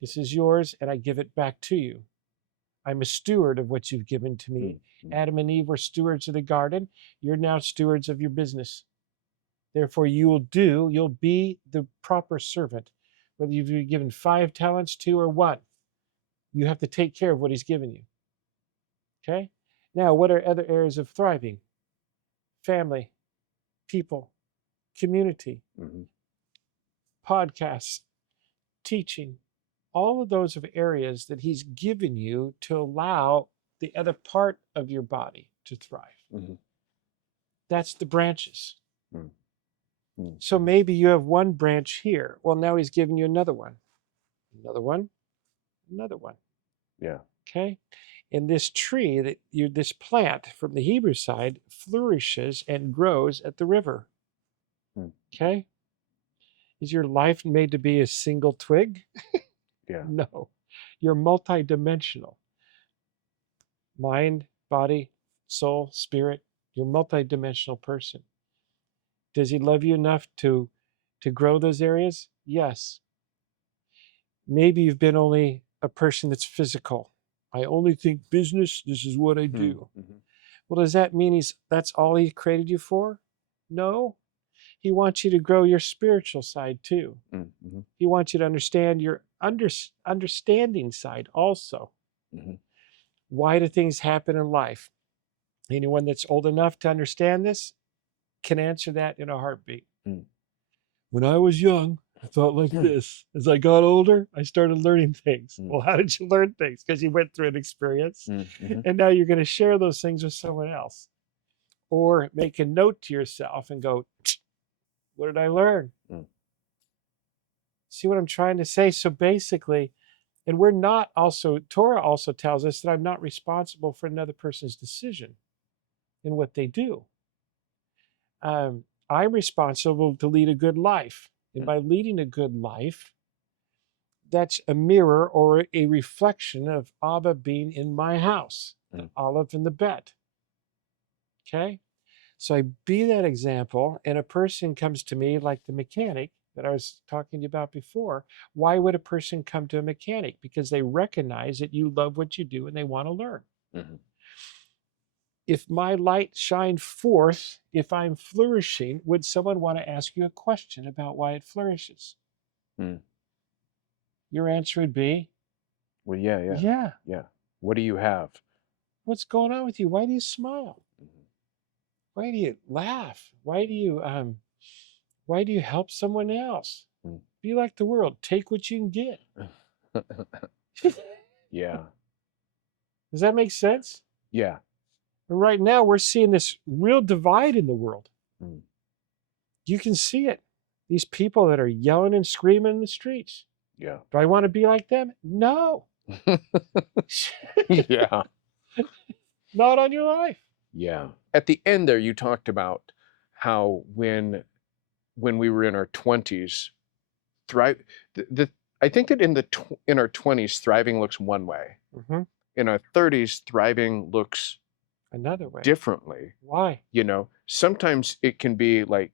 This is yours, and I give it back to you. I'm a steward of what you've given to me. Adam and Eve were stewards of the garden. You're now stewards of your business. Therefore, you'll be the proper servant. Whether you've been given 5 talents, 2, or 1, you have to take care of what He's given you. Okay? Now, what are other areas of thriving? Family, people, community, podcasts, teaching. All of those are areas that He's given you to allow the other part of your body to thrive. That's the branches. Mm. Mm. So maybe you have one branch here. Well, now he's giving you another one, another one, another one. Yeah. Okay. And this tree this plant from the Hebrew side flourishes and grows at the river. Mm. Okay. Is your life made to be a single twig? Yeah. No. You're multidimensional. Mind, body, soul, spirit. You're a multidimensional person. Does he love you enough to grow those areas? Yes. Maybe you've been only a person that's physical. I only think business, this is what I do. Mm-hmm. Well, does that mean that's all he created you for? No. He wants you to grow your spiritual side too. Mm-hmm. He wants you to understand your understanding side also. Mm-hmm. Why do things happen in life? Anyone that's old enough to understand this can answer that in a heartbeat. Mm. When I was young, I thought like this. As I got older, I started learning things. Well, how did you learn things? Because you went through an experience. Mm-hmm. And now you're going to share those things with someone else. Or make a note to yourself and go, what did I learn? Mm. See what I'm trying to say? So basically, and we're not also, Torah also tells us that I'm not responsible for another person's decision in what they do. I'm responsible to lead a good life. And by leading a good life, that's a mirror or a reflection of Abba being in my house, the olive and the bed. Okay? So I be that example, and a person comes to me like the mechanic that I was talking to you about before. Why would a person come to a mechanic? Because they recognize that you love what you do and they want to learn. Mm-hmm. If my light shined forth, if I'm flourishing, would someone want to ask you a question about why it flourishes? Mm. Your answer would be, well, yeah. What do you have? What's going on with you? Why do you smile? Mm-hmm. Why do you laugh? Why do you help someone else? Mm. Be like the world. Take what you can get. Yeah. Does that make sense? Yeah. And right now, we're seeing this real divide in the world. Mm. You can see it. These people that are yelling and screaming in the streets. Yeah. Do I want to be like them? No. Yeah. Not on your life. Yeah. At the end there, you talked about how when we were in our 20s, I think that in our 20s, thriving looks one way. Mm-hmm. In our 30s, thriving looks another way, differently. Why? Sometimes it can be like,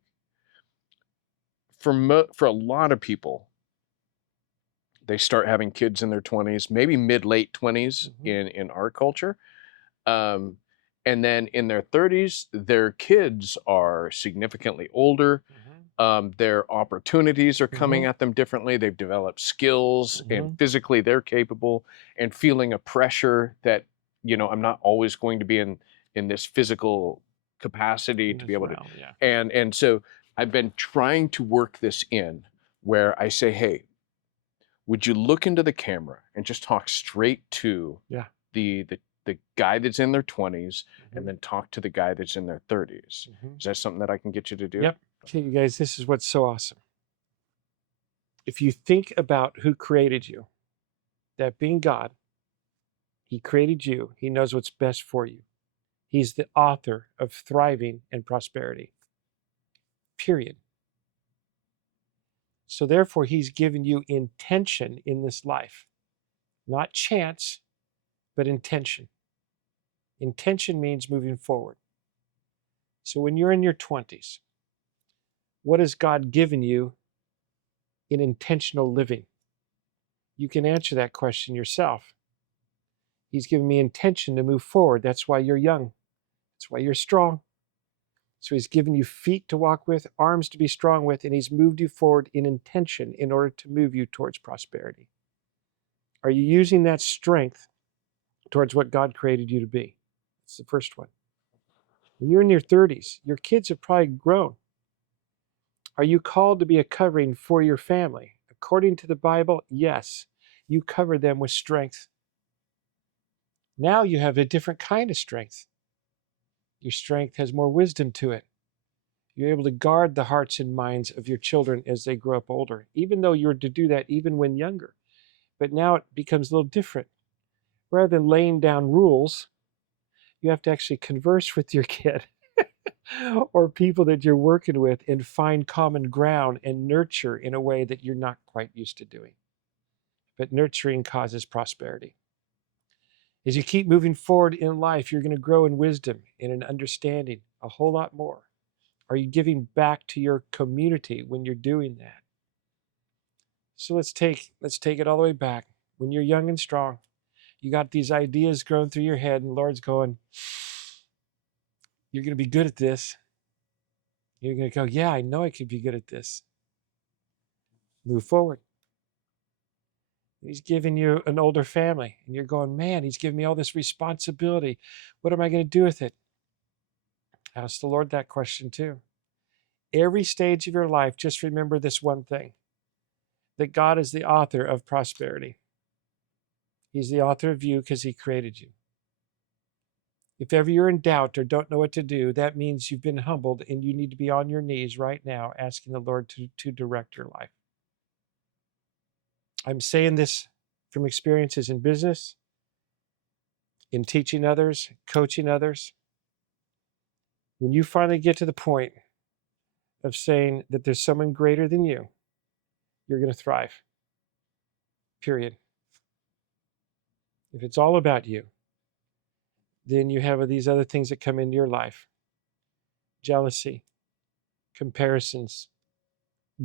for a lot of people, they start having kids in their 20s, maybe mid-late 20s. Mm-hmm. in our culture. And then in their 30s, their kids are significantly older. Mm-hmm. Their opportunities are coming mm-hmm. at them differently. They've developed skills, mm-hmm. and physically they're capable, and feeling a pressure that, I'm not always going to be in this physical capacity to be able to. Yeah. And so I've been trying to work this in where I say, hey, would you look into the camera and just talk straight to the guy that's in their 20s, mm-hmm. and then talk to the guy that's in their 30s? Mm-hmm. Is that something that I can get you to do? Yep. Okay, you guys, this is what's so awesome. If you think about who created you, that being God, he created you. He knows what's best for you. He's the author of thriving and prosperity. Period. So therefore, he's given you intention in this life. Not chance, but intention. Intention means moving forward. So when you're in your 20s, what has God given you in intentional living? You can answer that question yourself. He's given me intention to move forward. That's why you're young. That's why you're strong. So he's given you feet to walk with, arms to be strong with, and he's moved you forward in intention in order to move you towards prosperity. Are you using that strength towards what God created you to be? That's the first one. When you're in your 30s, your kids have probably grown. Are you called to be a covering for your family? According to the Bible, yes. You cover them with strength. Now you have a different kind of strength. Your strength has more wisdom to it. You're able to guard the hearts and minds of your children as they grow up older, even though you were to do that even when younger. But now it becomes a little different. Rather than laying down rules, you have to actually converse with your kid or people that you're working with and find common ground and nurture in a way that you're not quite used to doing. But nurturing causes prosperity. As you keep moving forward in life, you're going to grow in wisdom and in understanding a whole lot more. Are you giving back to your community when you're doing that? So let's take it all the way back. When you're young and strong, you got these ideas growing through your head, and the Lord's going, you're going to be good at this. You're going to go, yeah, I know I could be good at this. Move forward. He's giving you an older family, and you're going, man, he's giving me all this responsibility. What am I going to do with it? Ask the Lord that question too. Every stage of your life, just remember this one thing, that God is the author of prosperity. He's the author of you because he created you. If ever you're in doubt or don't know what to do, that means you've been humbled and you need to be on your knees right now asking the Lord to direct your life. I'm saying this from experiences in business, in teaching others, coaching others. When you finally get to the point of saying that there's someone greater than you, you're going to thrive. Period. If it's all about you, then you have these other things that come into your life. Jealousy, comparisons,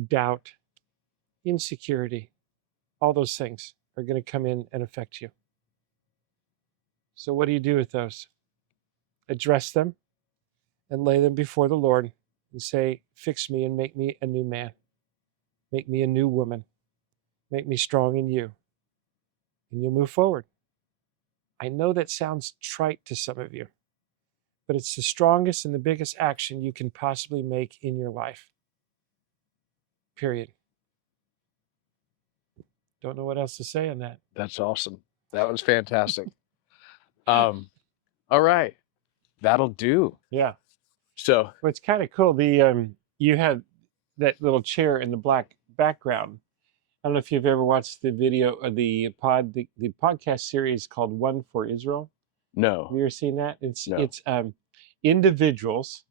doubt, insecurity, all those things are going to come in and affect you. So what do you do with those? Address them and lay them before the Lord and say, fix me and make me a new man. Make me a new woman. Make me strong in you. And you'll move forward. I know that sounds trite to some of you, but it's the strongest and the biggest action you can possibly make in your life. Period. Don't know what else to say on that. That's awesome. That was fantastic. All right. That'll do. Yeah. So Well, it's kind of cool. You have that little chair in the black background. I don't know if you've ever watched the video of the podcast series called One for Israel. no. Have you ever seen that? It's No. individuals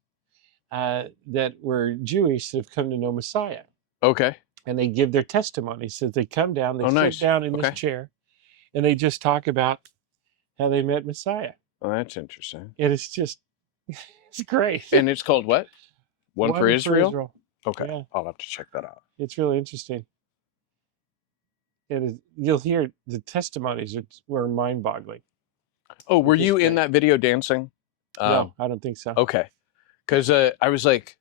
that were Jewish that have come to know Messiah, Okay. and they give their testimony. So they come down, they Oh, sit nice. down in Okay. this chair, and they just talk about how they met Messiah. Oh, that's interesting. And it's just, it's great. And it's called what? One for Israel? Okay. Yeah. I'll have to check that out. It's really interesting. You'll hear the testimonies were mind-boggling. Oh, were Which is you in great. that video dancing? No, I don't think so. Okay. Because I was like,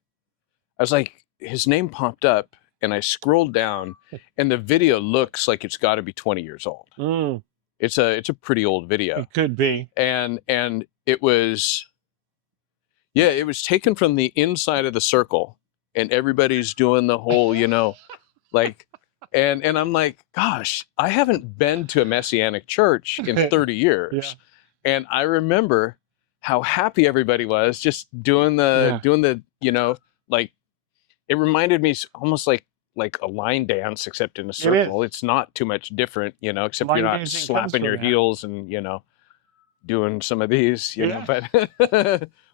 his name popped up, and I scrolled down, and the video looks like it's got to be 20 years old. Mm, It's a pretty old video, it could be. and it was, yeah, it was taken from the inside of the circle, and everybody's doing the whole, like, and I'm like, gosh, I haven't been to a Messianic church in 30 years, Yeah. and I remember how happy everybody was just doing the like, it reminded me almost like a line dance, except in a circle. It's not too much different, except Line you're not dancing comes slapping from your that. heels and doing some of these, Yeah.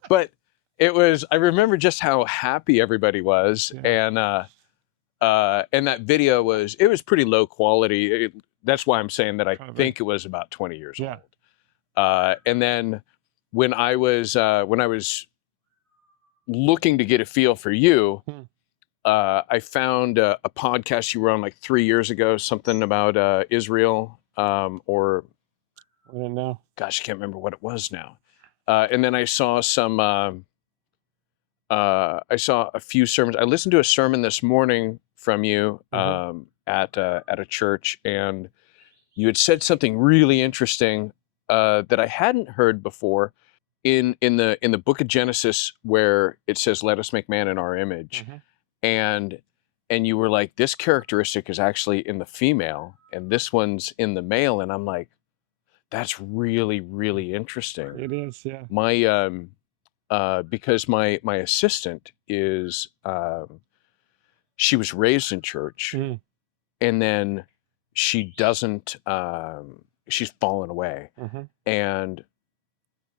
but it was, I remember just how happy everybody was. Yeah. And that video was pretty low quality. That's why I'm saying that I Probably. think it was about 20 years Yeah. old. And then when I was looking to get a feel for you, I found a podcast you were on like 3 years ago, something about Israel, or I don't know. gosh, I can't remember what it was now. And then I saw I saw a few sermons. I listened to a sermon this morning from you at a church, and you had said something really interesting that I hadn't heard before in the book of Genesis, where it says, "Let us make man in our image," and you were like, this characteristic is actually in the female, and this one's in the male, and I'm like, that's really, really interesting. It is, yeah. because my assistant is she was raised in church, Mm. and then she doesn't. She's fallen away, Mm-hmm. and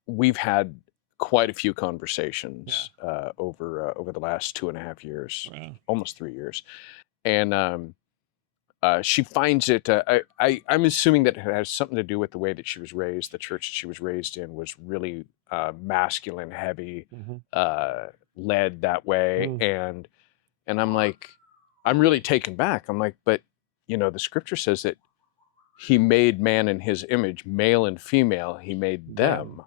we've had quite a few conversations over the last 2.5 years, Wow. almost 3 years, and she finds it. I'm assuming that it has something to do with the way that she was raised. The church that she was raised in was really masculine, heavy, Mm-hmm. led that way, Mm. and I'm like, I'm really taken back. I'm like, but the scripture says that he made man in his image, male and female. He made them,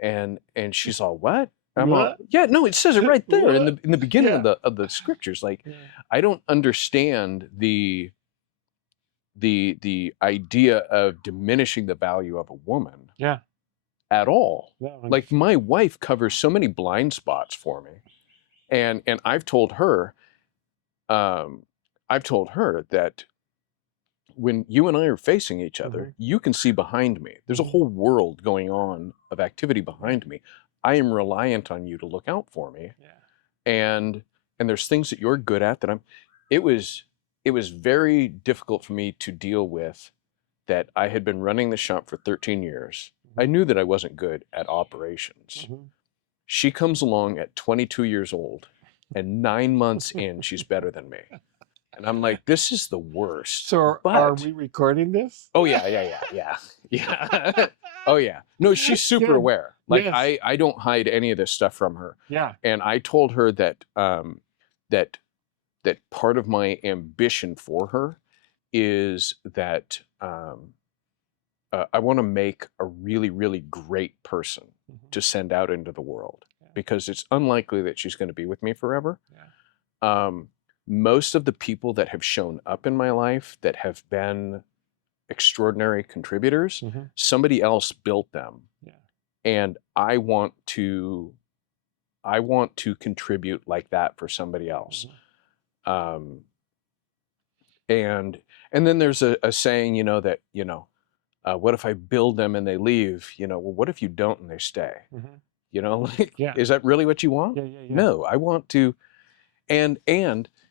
and she's all, what? I'm all, What? yeah, no, it says it right there in What? the beginning Yeah. of the scriptures. Like, Yeah. I don't understand the idea of diminishing the value of a woman Yeah. at all. No, Like, my wife covers so many blind spots for me, and I've told her that when you and I are facing each other, you can see behind me. There's a whole world going on of activity behind me. I am reliant on you to look out for me. Yeah. And there's things that you're good at that it was very difficult for me to deal with, that I had been running the shop for 13 years. I knew that I wasn't good at operations. She comes along at 22 years old, and 9 months in, she's better than me. And I'm like, this is the worst. So are we recording this? Oh yeah. Oh yeah. No, she's super Good. aware. Like, Yes. I don't hide any of this stuff from her. Yeah. And I told her that that part of my ambition for her is that I want to make a really, really great person to send out into the world, because it's unlikely that she's going to be with me forever. Yeah. Most of the people that have shown up in my life that have been extraordinary contributors, somebody else built them. Yeah. And I want to contribute like that for somebody else. And then there's a saying, that, what if I build them and they leave? Well, what if you don't and they stay? Like, is that really what you want? Yeah. No, I want to. And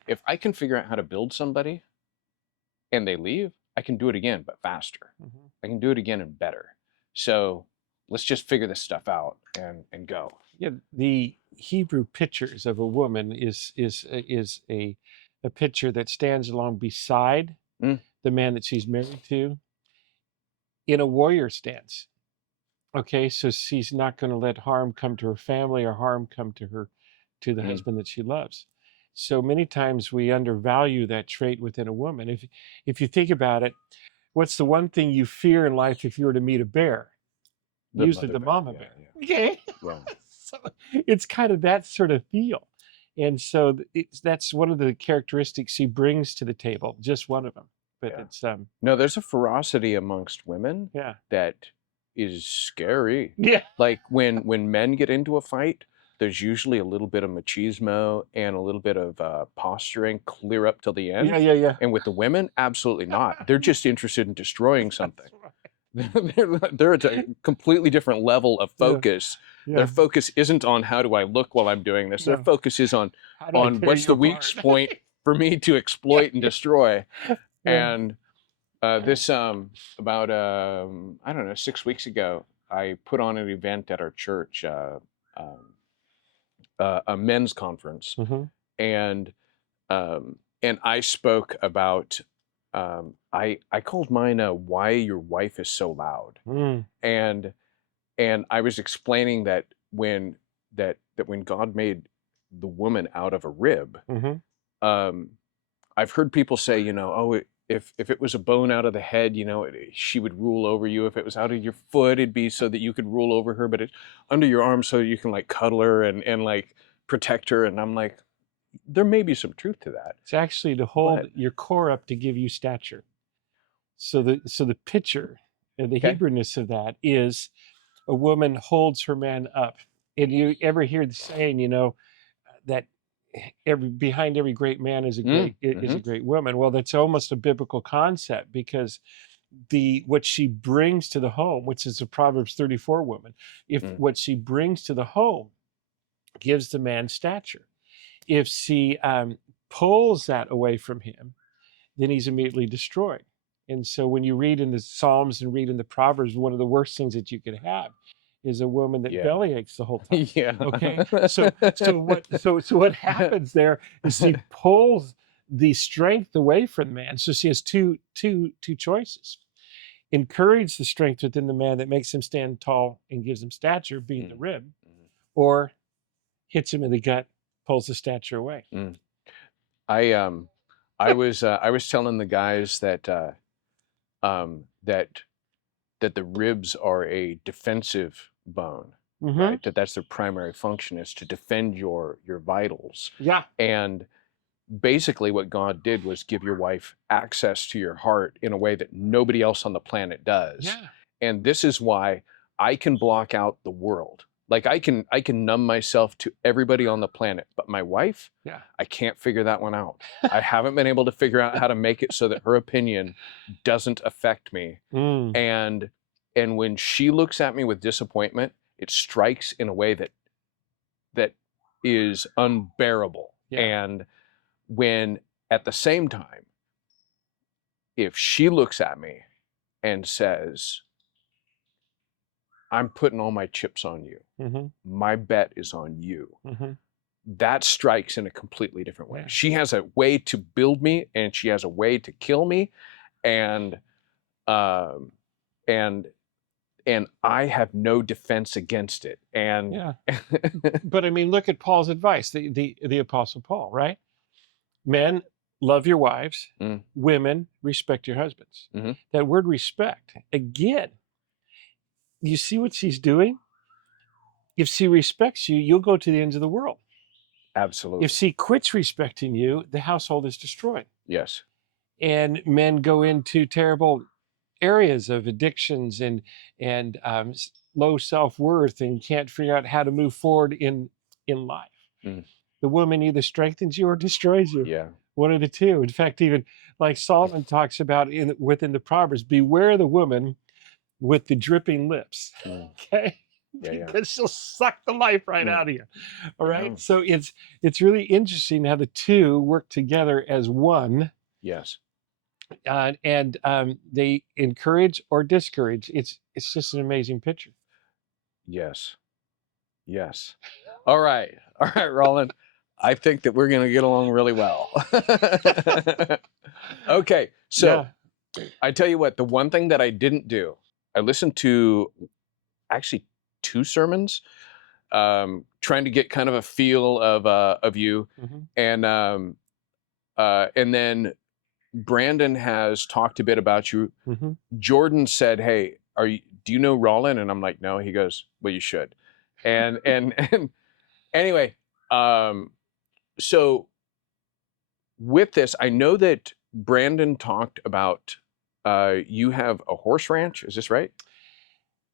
if I can figure out how to build somebody and they leave, I can do it again, but faster. I can do it again and better. So let's just figure this stuff out and go. Yeah, the Hebrew pictures of a woman is a picture that stands along beside the man that she's married to in a warrior stance. Okay, so she's not going to let harm come to her family or harm come to the husband that she loves. So many times we undervalue that trait within a woman. If you think about it, what's the one thing you fear in life if you were to meet a bear? Usually the mama bear. Okay. Yeah. So it's kind of that sort of feel. And so that's one of the characteristics she brings to the table, just one of them. But it's no, there's a ferocity amongst women that is scary. Yeah. Like, when men get into a fight, there's usually a little bit of machismo and a little bit of posturing clear up till the end. Yeah. And with the women, absolutely not. They're just interested in destroying something. They're at a completely different level of focus. Yeah. Their focus isn't on how do I look while I'm doing this. Their focus is on what's the weak point for me to exploit and destroy. And this about I don't know, 6 weeks ago, I put on an event at our church, a men's conference, and I spoke about I called mine "Why Your Wife Is So Loud," and I was explaining that when God made the woman out of a rib, I've heard people say, oh, if it was a bone out of the head, she would rule over you. If it was out of your foot, it'd be so that you could rule over her, but it's under your arm so you can like cuddle her and like protect her. And I'm like, there may be some truth to that. It's actually to hold your core up to give you stature. So the picture and the Hebrewness of that is a woman holds her man up. And you ever hear the saying, that behind every great man is a great is a great woman. Well, that's almost a biblical concept, because what she brings to the home, which is a Proverbs 34 woman, what she brings to the home gives the man stature. If she pulls that away from him, then he's immediately destroyed. And so when you read in the Psalms and read in the Proverbs, one of the worst things that you could have is a woman that Yeah. belly aches the whole time. Yeah. Okay. So what happens there is she pulls the strength away from the man. So she has two choices. Encourage the strength within the man that makes him stand tall and gives him stature, being the rib, or hits him in the gut, pulls the stature away. I was telling the guys that that the ribs are a defensive bone, right? That's their primary function, is to defend your vitals. Yeah. And basically what God did was give your wife access to your heart in a way that nobody else on the planet does. Yeah. And this is why I can block out the world. Like I can numb myself to everybody on the planet, but my wife, Yeah. I can't figure that one out. I haven't been able to figure out how to make it so that her opinion doesn't affect me. And when she looks at me with disappointment, it strikes in a way that is unbearable. Yeah. And when at the same time, if she looks at me and says, I'm putting all my chips on you, my bet is on you, that strikes in a completely different way. Yeah. She has a way to build me, and she has a way to kill me, and I have no defense against it. And yeah. But I mean, look at Paul's advice, the Apostle Paul, right? Men, love your wives. Women, respect your husbands. That word respect, again, you see what she's doing? If she respects you, you'll go to the ends of the world. Absolutely. If she quits respecting you, the household is destroyed. Yes. And men go into terrible areas of addictions and low self-worth and can't figure out how to move forward in life. The woman either strengthens you or destroys you. Yeah. One of the two. In fact, even like Solomon talks about within the Proverbs, beware the woman with the dripping lips. Okay. Yeah. Because she'll suck the life right out of you. All right. So it's really interesting how the two work together as one. Yes. And they encourage or discourage. It's just an amazing picture. Yes. Yes. All right, Rollyn. I think that we're going to get along really well. Okay, so I tell you what, the one thing that I didn't do, I listened to actually 2 sermons, trying to get kind of a feel of you, and then Brandon has talked a bit about you. Jordan said, "Hey, do you know Rollyn?" And I'm like, "No." He goes, "Well, you should." And anyway, so with this, I know that Brandon talked about you have a horse ranch. Is this right?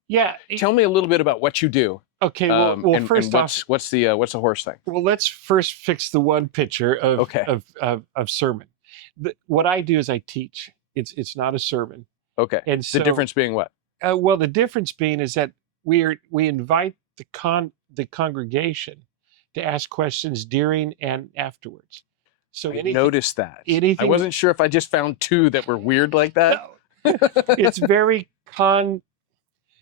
Yeah. Tell me a little bit about what you do. Okay. Well, first off, what's the horse thing? Well, let's first fix the one picture of sermon. What I do is I teach. It's not a sermon. Okay. And so, the difference being what? Well, the difference being is that we invite the congregation to ask questions during and afterwards. So I noticed that. Anything, I wasn't sure if I just found 2 that were weird like that. No. It's very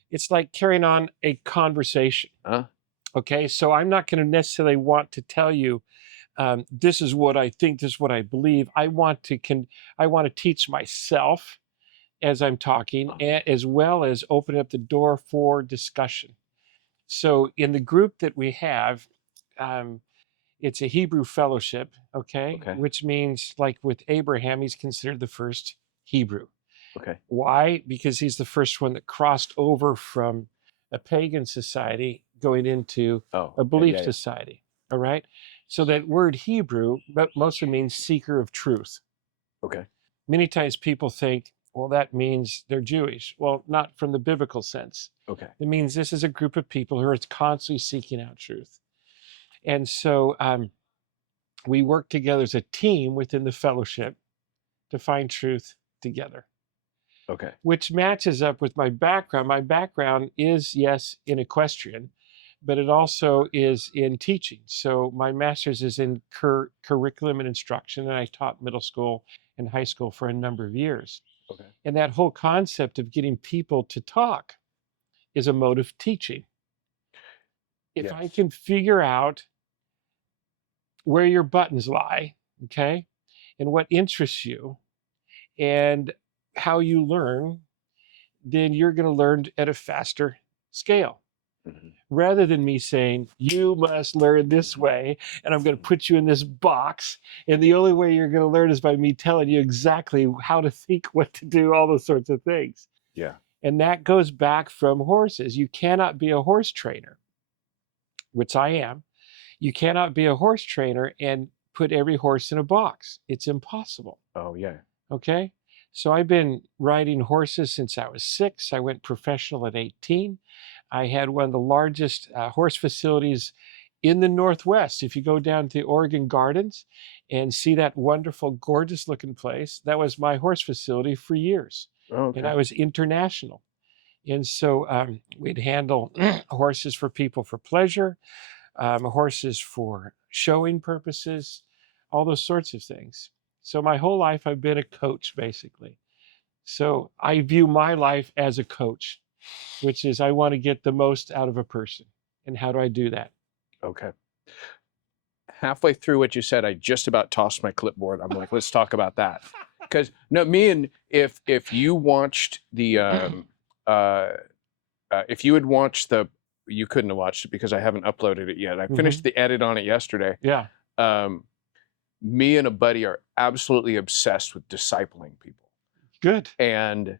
it's like carrying on a conversation. Okay, so I'm not going to necessarily want to tell you, this is what I think, this is what I believe. I want to teach myself as I'm talking, as well as open up the door for discussion. So in the group that we have, it's a Hebrew fellowship, okay? Which means, like with Abraham, he's considered the first Hebrew. Okay. Why? Because he's the first one that crossed over from a pagan society going into a belief society. All right. So that word Hebrew mostly means seeker of truth. Okay. Many times people think, well, that means they're Jewish. Well, not from the biblical sense. Okay. It means this is a group of people who are constantly seeking out truth. And so we work together as a team within the fellowship to find truth together. Okay. Which matches up with my background. My background is, yes, in equestrian, but it also is in teaching. So my master's is in curriculum and instruction, and I taught middle school and high school for a number of years. Okay. And that whole concept of getting people to talk is a mode of teaching. If I Yes. can figure out where your buttons lie, okay, and what interests you and how you learn, then you're going to learn at a faster scale. Mhm. Rather than me saying, you must learn this way, and I'm going to put you in this box, and the only way you're going to learn is by me telling you exactly how to think, what to do, all those sorts of things. Yeah. And that goes back from horses. You cannot be a horse trainer, which I am. You cannot be a horse trainer and put every horse in a box. It's impossible. Oh, yeah. Okay? So I've been riding horses since I was 6. I went professional at 18. I had one of the largest horse facilities in the Northwest. If you go down to the Oregon Gardens and see that wonderful, gorgeous looking place, that was my horse facility for years. Okay. And I was international. And so we'd handle horses for people for pleasure, horses for showing purposes, all those sorts of things. So my whole life I've been a coach, basically. So I view my life as a coach, which is I want to get the most out of a person. And how do I do that? Okay. Halfway through what you said, I just about tossed my clipboard. I'm like, let's talk about that. Because no, me and if you watched the if you had watched the, you couldn't have watched it because I haven't uploaded it yet. I finished the edit on it yesterday. Yeah. Me and a buddy are absolutely obsessed with discipling people. Good. And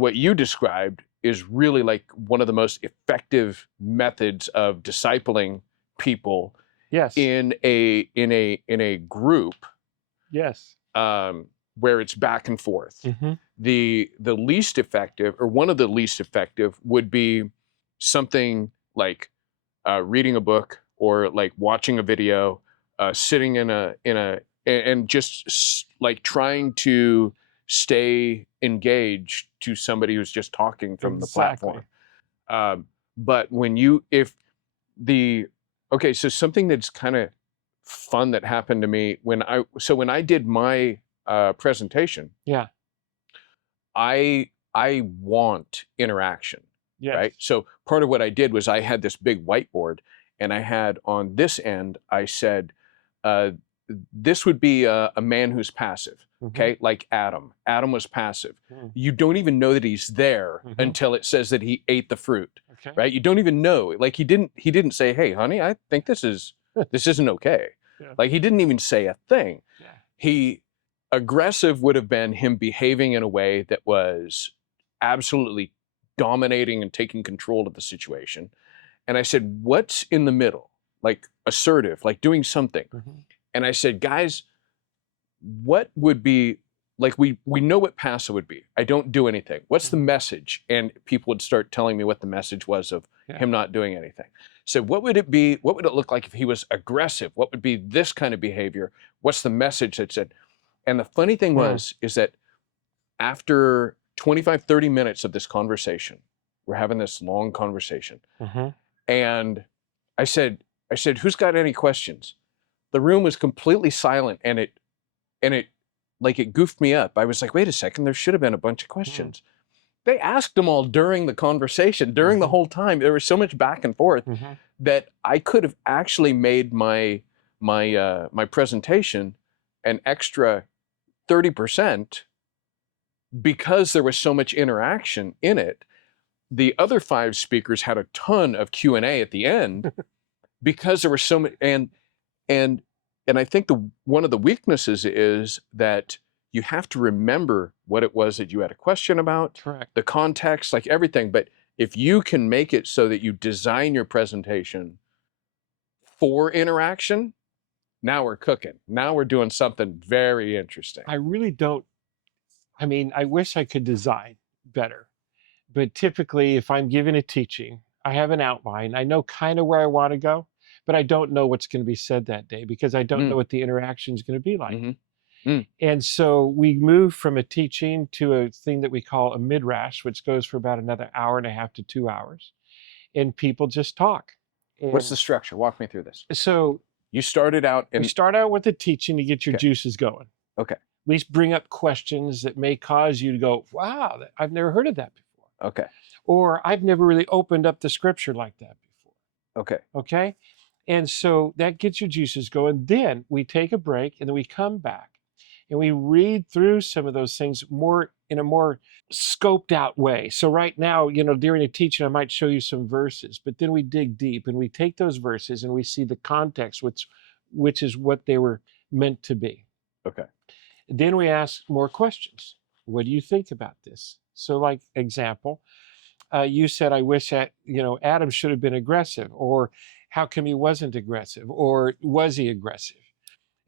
what you described is really like one of the most effective methods of discipling people. Yes. In a group. Yes. Where it's back and forth. Mm-hmm. The least effective, or one of the least effective, would be something like reading a book or like watching a video, sitting and just like trying to stay engaged to somebody who's just talking from the platform. But when okay, so something that's kind of fun that happened to me when I did my presentation. Yeah. I want interaction. Yes. Right. So part of what I did was I had this big whiteboard, and I had on this end, I said, this would be a man who's passive. Okay. Like Adam. Adam was passive. You don't even know that he's there until it says that he ate the fruit. Okay. Right. You don't even know. Like he didn't say, hey, honey, I think this isn't okay. Yeah. Like he didn't even say a thing. Yeah. Aggressive would have been him behaving in a way that was absolutely dominating and taking control of the situation. And I said, what's in the middle? Like assertive, like doing something. And I said, guys, what would be, like we know what passive would be. I don't do anything. What's the message? And people would start telling me what the message was of him not doing anything. So what would it be? What would it look like if he was aggressive? What would be this kind of behavior? What's the message that said? And the funny thing is that after 25, 30 minutes of this conversation, we're having this long conversation. And I said, who's got any questions? The room was completely silent, and it like it goofed me up. I was like, wait a second, there should have been a bunch of questions. They asked them all during the conversation, during the whole time. There was so much back and forth that I could have actually made my presentation an extra 30% because there was so much interaction in it. The other 5 speakers had a ton of Q&A at the end because there were so many, and I think one of the weaknesses is that you have to remember what it was that you had a question about. Correct. The context, like everything. But if you can make it so that you design your presentation for interaction, now we're cooking. Now we're doing something very interesting. I really don't. I mean, I wish I could design better. But typically, if I'm giving a teaching, I have an outline. I know kind of where I want to go, but I don't know what's going to be said that day because I don't know what the interaction is going to be like. And so we move from a teaching to a thing that we call a midrash, which goes for about another hour and a half to 2 hours. And people just talk. What's the And structure? Walk me through this. so You started out we and start out with the teaching to get your Okay. juices going. Okay. At least bring up questions that may cause you to go, wow, I've never heard of that before. Okay. Or I've never really opened up the scripture like that before. Okay. Okay. And so that gets your juices going. Then we take a break and then we come back and we read through some of those things more in a more scoped out way. So right now, during a teaching, I might show you some verses, but then we dig deep and we take those verses and we see the context, which is what they were meant to be. Okay. Then we ask more questions. What do you think about this? So, like example, you said, I wish that, Adam should have been aggressive, or how come he wasn't aggressive, or was he aggressive?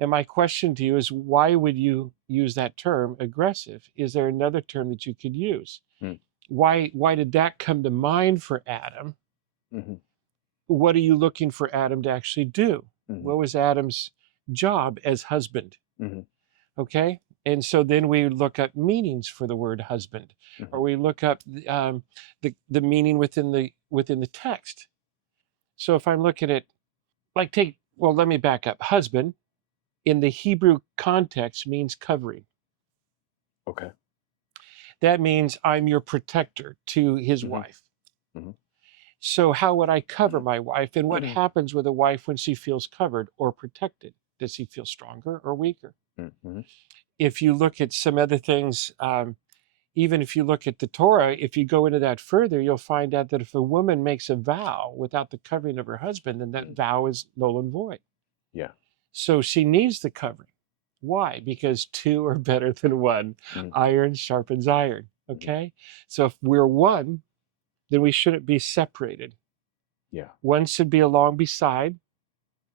And my question to you is, why would you use that term, aggressive? Is there another term that you could use? Why did that come to mind for Adam? What are you looking for Adam to actually do? What was Adam's job as husband? Okay. And so then we look up meanings for the word husband, or we look up the meaning within the text. So if I'm looking at, let me back up. Husband in the Hebrew context means covering. Okay. That means I'm your protector to his wife. So how would I cover my wife? And what happens with a wife when she feels covered or protected? Does he feel stronger or weaker? If you look at some other things, even if you look at the Torah, if you go into that further, you'll find out that if a woman makes a vow without the covering of her husband, then that vow is null and void. Yeah. So she needs the covering. Why? Because two are better than one. Iron sharpens iron. Okay? So if we're one, then we shouldn't be separated. Yeah. One should be along beside.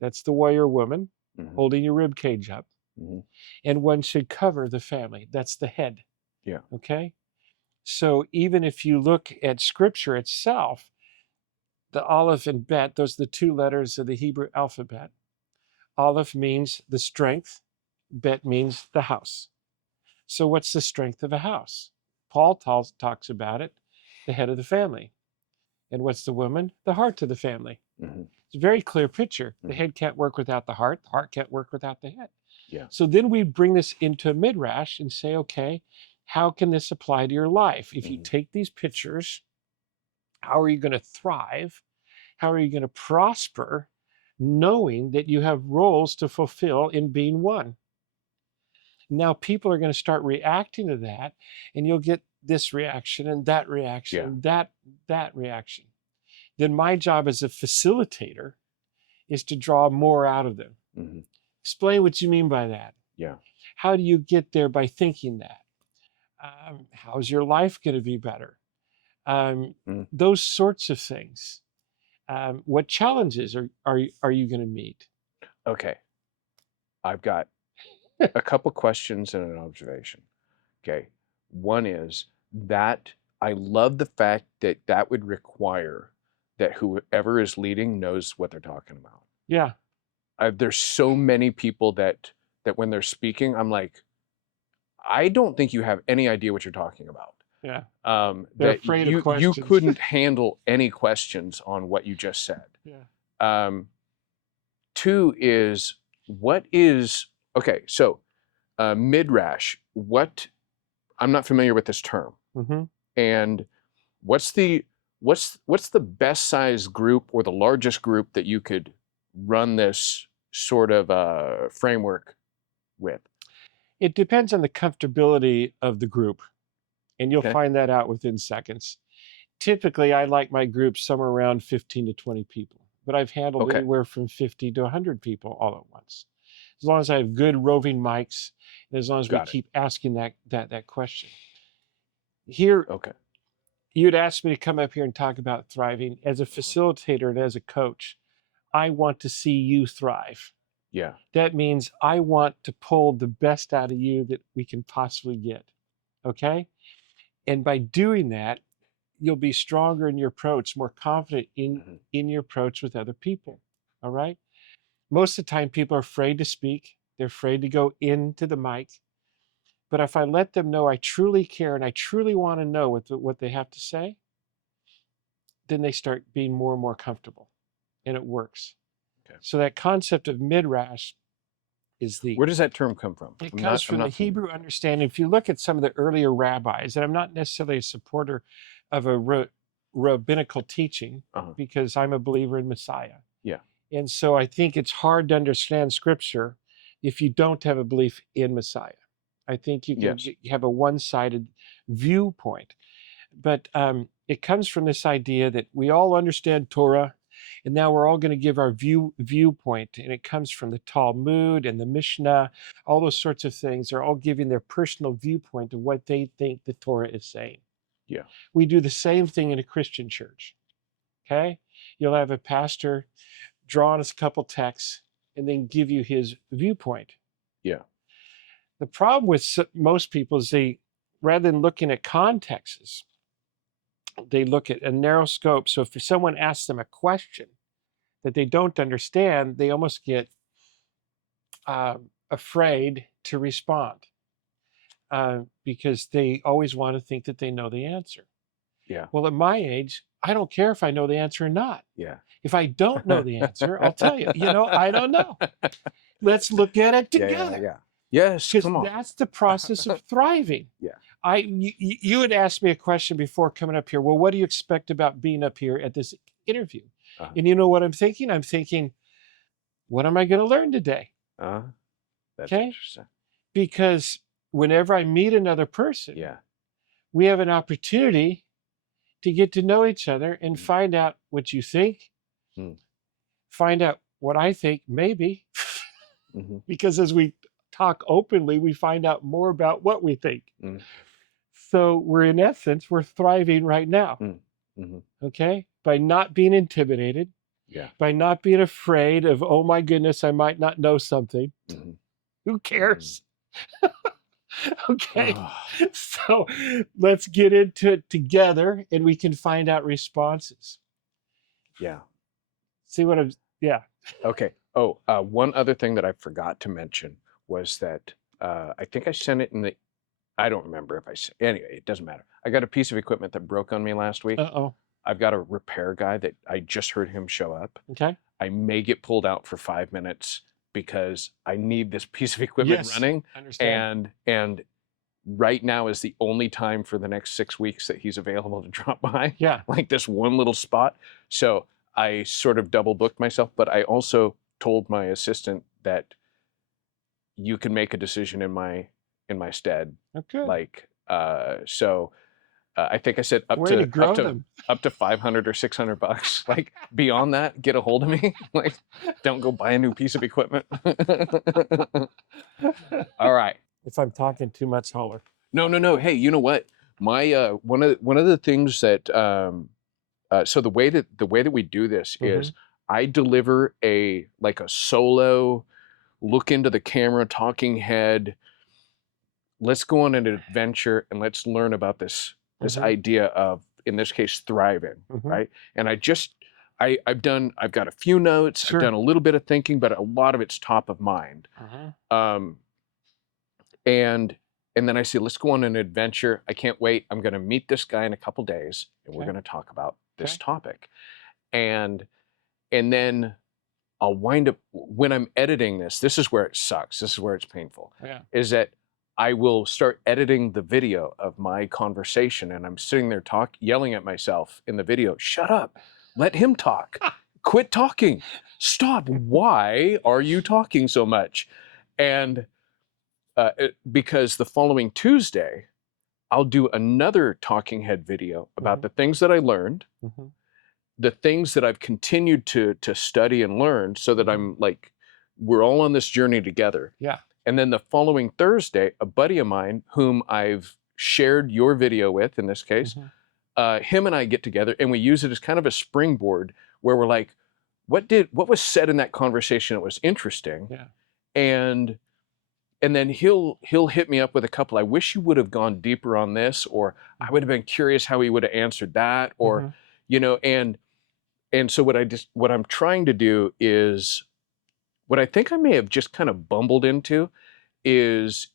That's the warrior woman, holding your rib cage up. And one should cover the family. That's the head. Yeah. Okay? So even if you look at scripture itself, the Aleph and Bet, those are the two letters of the Hebrew alphabet. Aleph means the strength. Bet means the house. So what's the strength of a house? Paul talks about it, the head of the family. And what's the woman? The heart of the family. It's a very clear picture. The head can't work without the heart can't work without the head. Yeah. So then we bring this into a midrash and say, okay, how can this apply to your life? If you take these pictures, how are you going to thrive? How are you going to prosper, knowing that you have roles to fulfill in being one? Now people are going to start reacting to that, and you'll get this reaction and that reaction and that reaction. Then my job as a facilitator is to draw more out of them. Explain what you mean by that. Yeah. How do you get there by thinking that? How's your life going to be better? Those sorts of things. What challenges are you going to meet? Okay. I've got a couple questions and an observation. Okay. One is that I love the fact that that would require that whoever is leading knows what they're talking about. Yeah. There's so many people that when they're speaking, I'm like, I don't think you have any idea what you're talking about. Yeah. They're afraid of you questions. couldn't handle any questions on what you just said. Yeah. Two is so midrash. I'm not familiar with this term. And what's the best size group or the largest group that you could run this sort of framework with? It depends on the comfortability of the group, and you'll find that out within seconds. Typically, I like my groups somewhere around 15 to 20 people, but I've handled anywhere from 50 to 100 people all at once. As long as I have good roving mics, and as long as we keep asking that question. Here, you'd asked me to come up here and talk about thriving. As a facilitator and as a coach, I want to see you thrive. Yeah. That means I want to pull the best out of you that we can possibly get. Okay? And by doing that, you'll be stronger in your approach, more confident in your approach with other people. All right? Most of the time, people are afraid to speak. They're afraid to go into the mic. But if I let them know I truly care and I truly want to know what they have to say, then they start being more and more comfortable. and it works. Okay. So that concept of midrash is Where does that term come from? it comes from the Hebrew understanding. If you look at some of the earlier rabbis, and I'm not necessarily a supporter of a rabbinical teaching because I'm a believer in Messiah. Yeah. And so I think it's hard to understand Scripture if you don't have a belief in Messiah. I think you can have a one-sided viewpoint. But it comes from this idea that we all understand Torah, and now we're all going to give our viewpoint. And it comes from the Talmud and the Mishnah, all those sorts of things. They're all giving their personal viewpoint of what they think the Torah is saying. Yeah. We do the same thing in a Christian church. Okay? You'll have a pastor draw on a couple texts and then give you his viewpoint. Yeah. The problem with most people is rather than looking at contexts, they look at a narrow scope. So if someone asks them a question that they don't understand, they almost get afraid to respond because they always want to think that they know the answer. Yeah. Well, at my age, I don't care if I know the answer or not. Yeah. If I don't know the answer, I'll tell you, I don't know. Let's look at it together. Yeah. Yes, come on. That's the process of thriving. Yeah. You had asked me a question before coming up here. Well, what do you expect about being up here at this interview? And you know what I'm thinking? I'm thinking, what am I going to learn today? That's okay? Interesting. Because whenever I meet another person, we have an opportunity to get to know each other and find out what you think, find out what I think, maybe. Because as we talk openly, we find out more about what we think. So in essence, we're thriving right now. Okay? By not being intimidated, by not being afraid of, oh my goodness, I might not know something. Who cares? Okay, so let's get into it together and we can find out responses. Yeah. See what Okay. Oh, one other thing that I forgot to mention was that I think I sent it in I don't remember if anyway, it doesn't matter. I got a piece of equipment that broke on me last week. I've got a repair guy that I just heard him show up. Okay. I may get pulled out for 5 minutes because I need this piece of equipment running. Understand. And right now is the only time for the next 6 weeks that he's available to drop by. Yeah. Like this one little spot. So I sort of double booked myself, but I also told my assistant that you can make a decision in my stead. Okay. Like, I think I said up to 500 or 600 bucks. Like beyond that, get a hold of me. Like, don't go buy a new piece of equipment. All right. If I'm talking too much, holler. No. Hey, you know what? My one of the things that so the way that we do this is I deliver a solo look into the camera talking head. Let's go on an adventure and let's learn about this idea of, in this case, thriving, right? And I've got a few notes, I've done a little bit of thinking, but a lot of it's top of mind. And then I say, let's go on an adventure. I can't wait. I'm going to meet this guy in a couple days and we're going to talk about this topic. And then I'll wind up, when I'm editing this is where it sucks. This is where it's painful. Is that I will start editing the video of my conversation and I'm sitting there yelling at myself in the video, shut up, let him talk, quit talking, stop, why are you talking so much? And because the following Tuesday, I'll do another talking head video about the things that I learned, the things that I've continued to study and learn so that I'm like, we're all on this journey together. Yeah. And then the following Thursday, a buddy of mine whom I've shared your video with, in this case, him and I get together and we use it as kind of a springboard where we're like, what was said in that conversation that was interesting? Yeah. And then he'll hit me up with a couple, I wish you would have gone deeper on this, or I would have been curious how he would have answered that, or, and so what I'm trying to do is, what I think I may have just kind of bumbled into is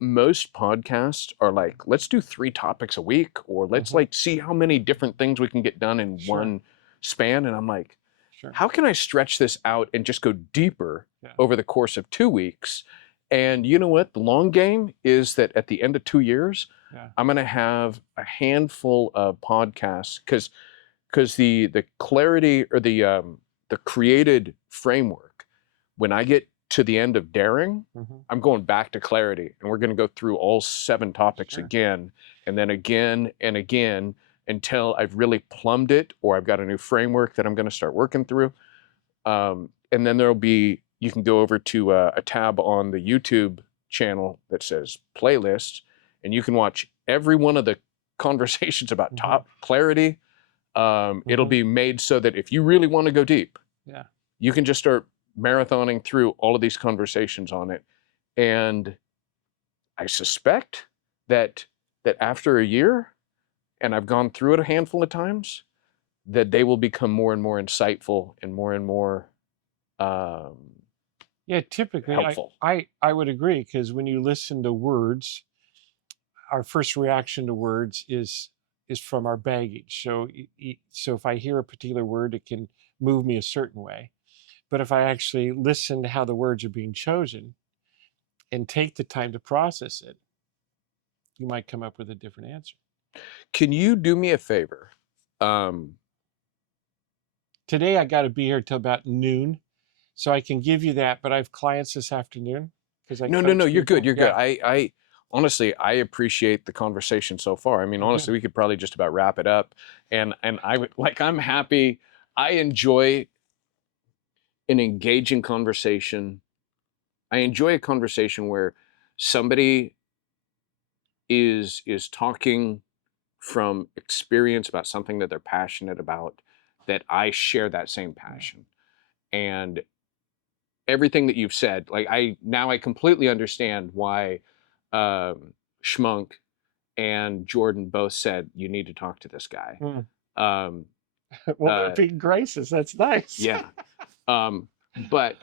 most podcasts are like, let's do 3 topics a week, or let's like see how many different things we can get done in one span. And I'm like, Sure. how can I stretch this out and just go deeper Yeah. over the course of 2 weeks? And you know what? The long game is that at the end of 2 years, Yeah. I'm going to have a handful of podcasts because the clarity or the created framework, when I get to the end of daring, I'm going back to clarity, and we're going to go through all 7 topics Sure. again, and then again and again until I've really plumbed it, or I've got a new framework that I'm going to start working through. And then you can go over to a tab on the YouTube channel that says playlists, and you can watch every one of the conversations about top clarity. It'll be made so that if you really want to go deep, yeah, you can just start marathoning through all of these conversations on it. And I suspect that after a year, and I've gone through it a handful of times, that they will become more and more insightful and more yeah. Typically, helpful. I would agree, because when you listen to words, our first reaction to words is from our baggage. So if I hear a particular word, it can move me a certain way. But if I actually listen to how the words are being chosen and take the time to process it, you might come up with a different answer. Can you do me a favor? Today I got to be here till about noon, so I can give you that. But I have clients this afternoon because I No, coach you're good. people. You're good. Yeah. I honestly, I appreciate the conversation so far. I mean, honestly, we could probably just about wrap it up. And I would I'm happy. I enjoy an engaging conversation. I enjoy a conversation where somebody is talking from experience about something that they're passionate about, that I share that same passion. And everything that you've said, like I completely understand why Schmunk and Jordan both said you need to talk to this guy. Well, they're being gracious. That's nice. Yeah. But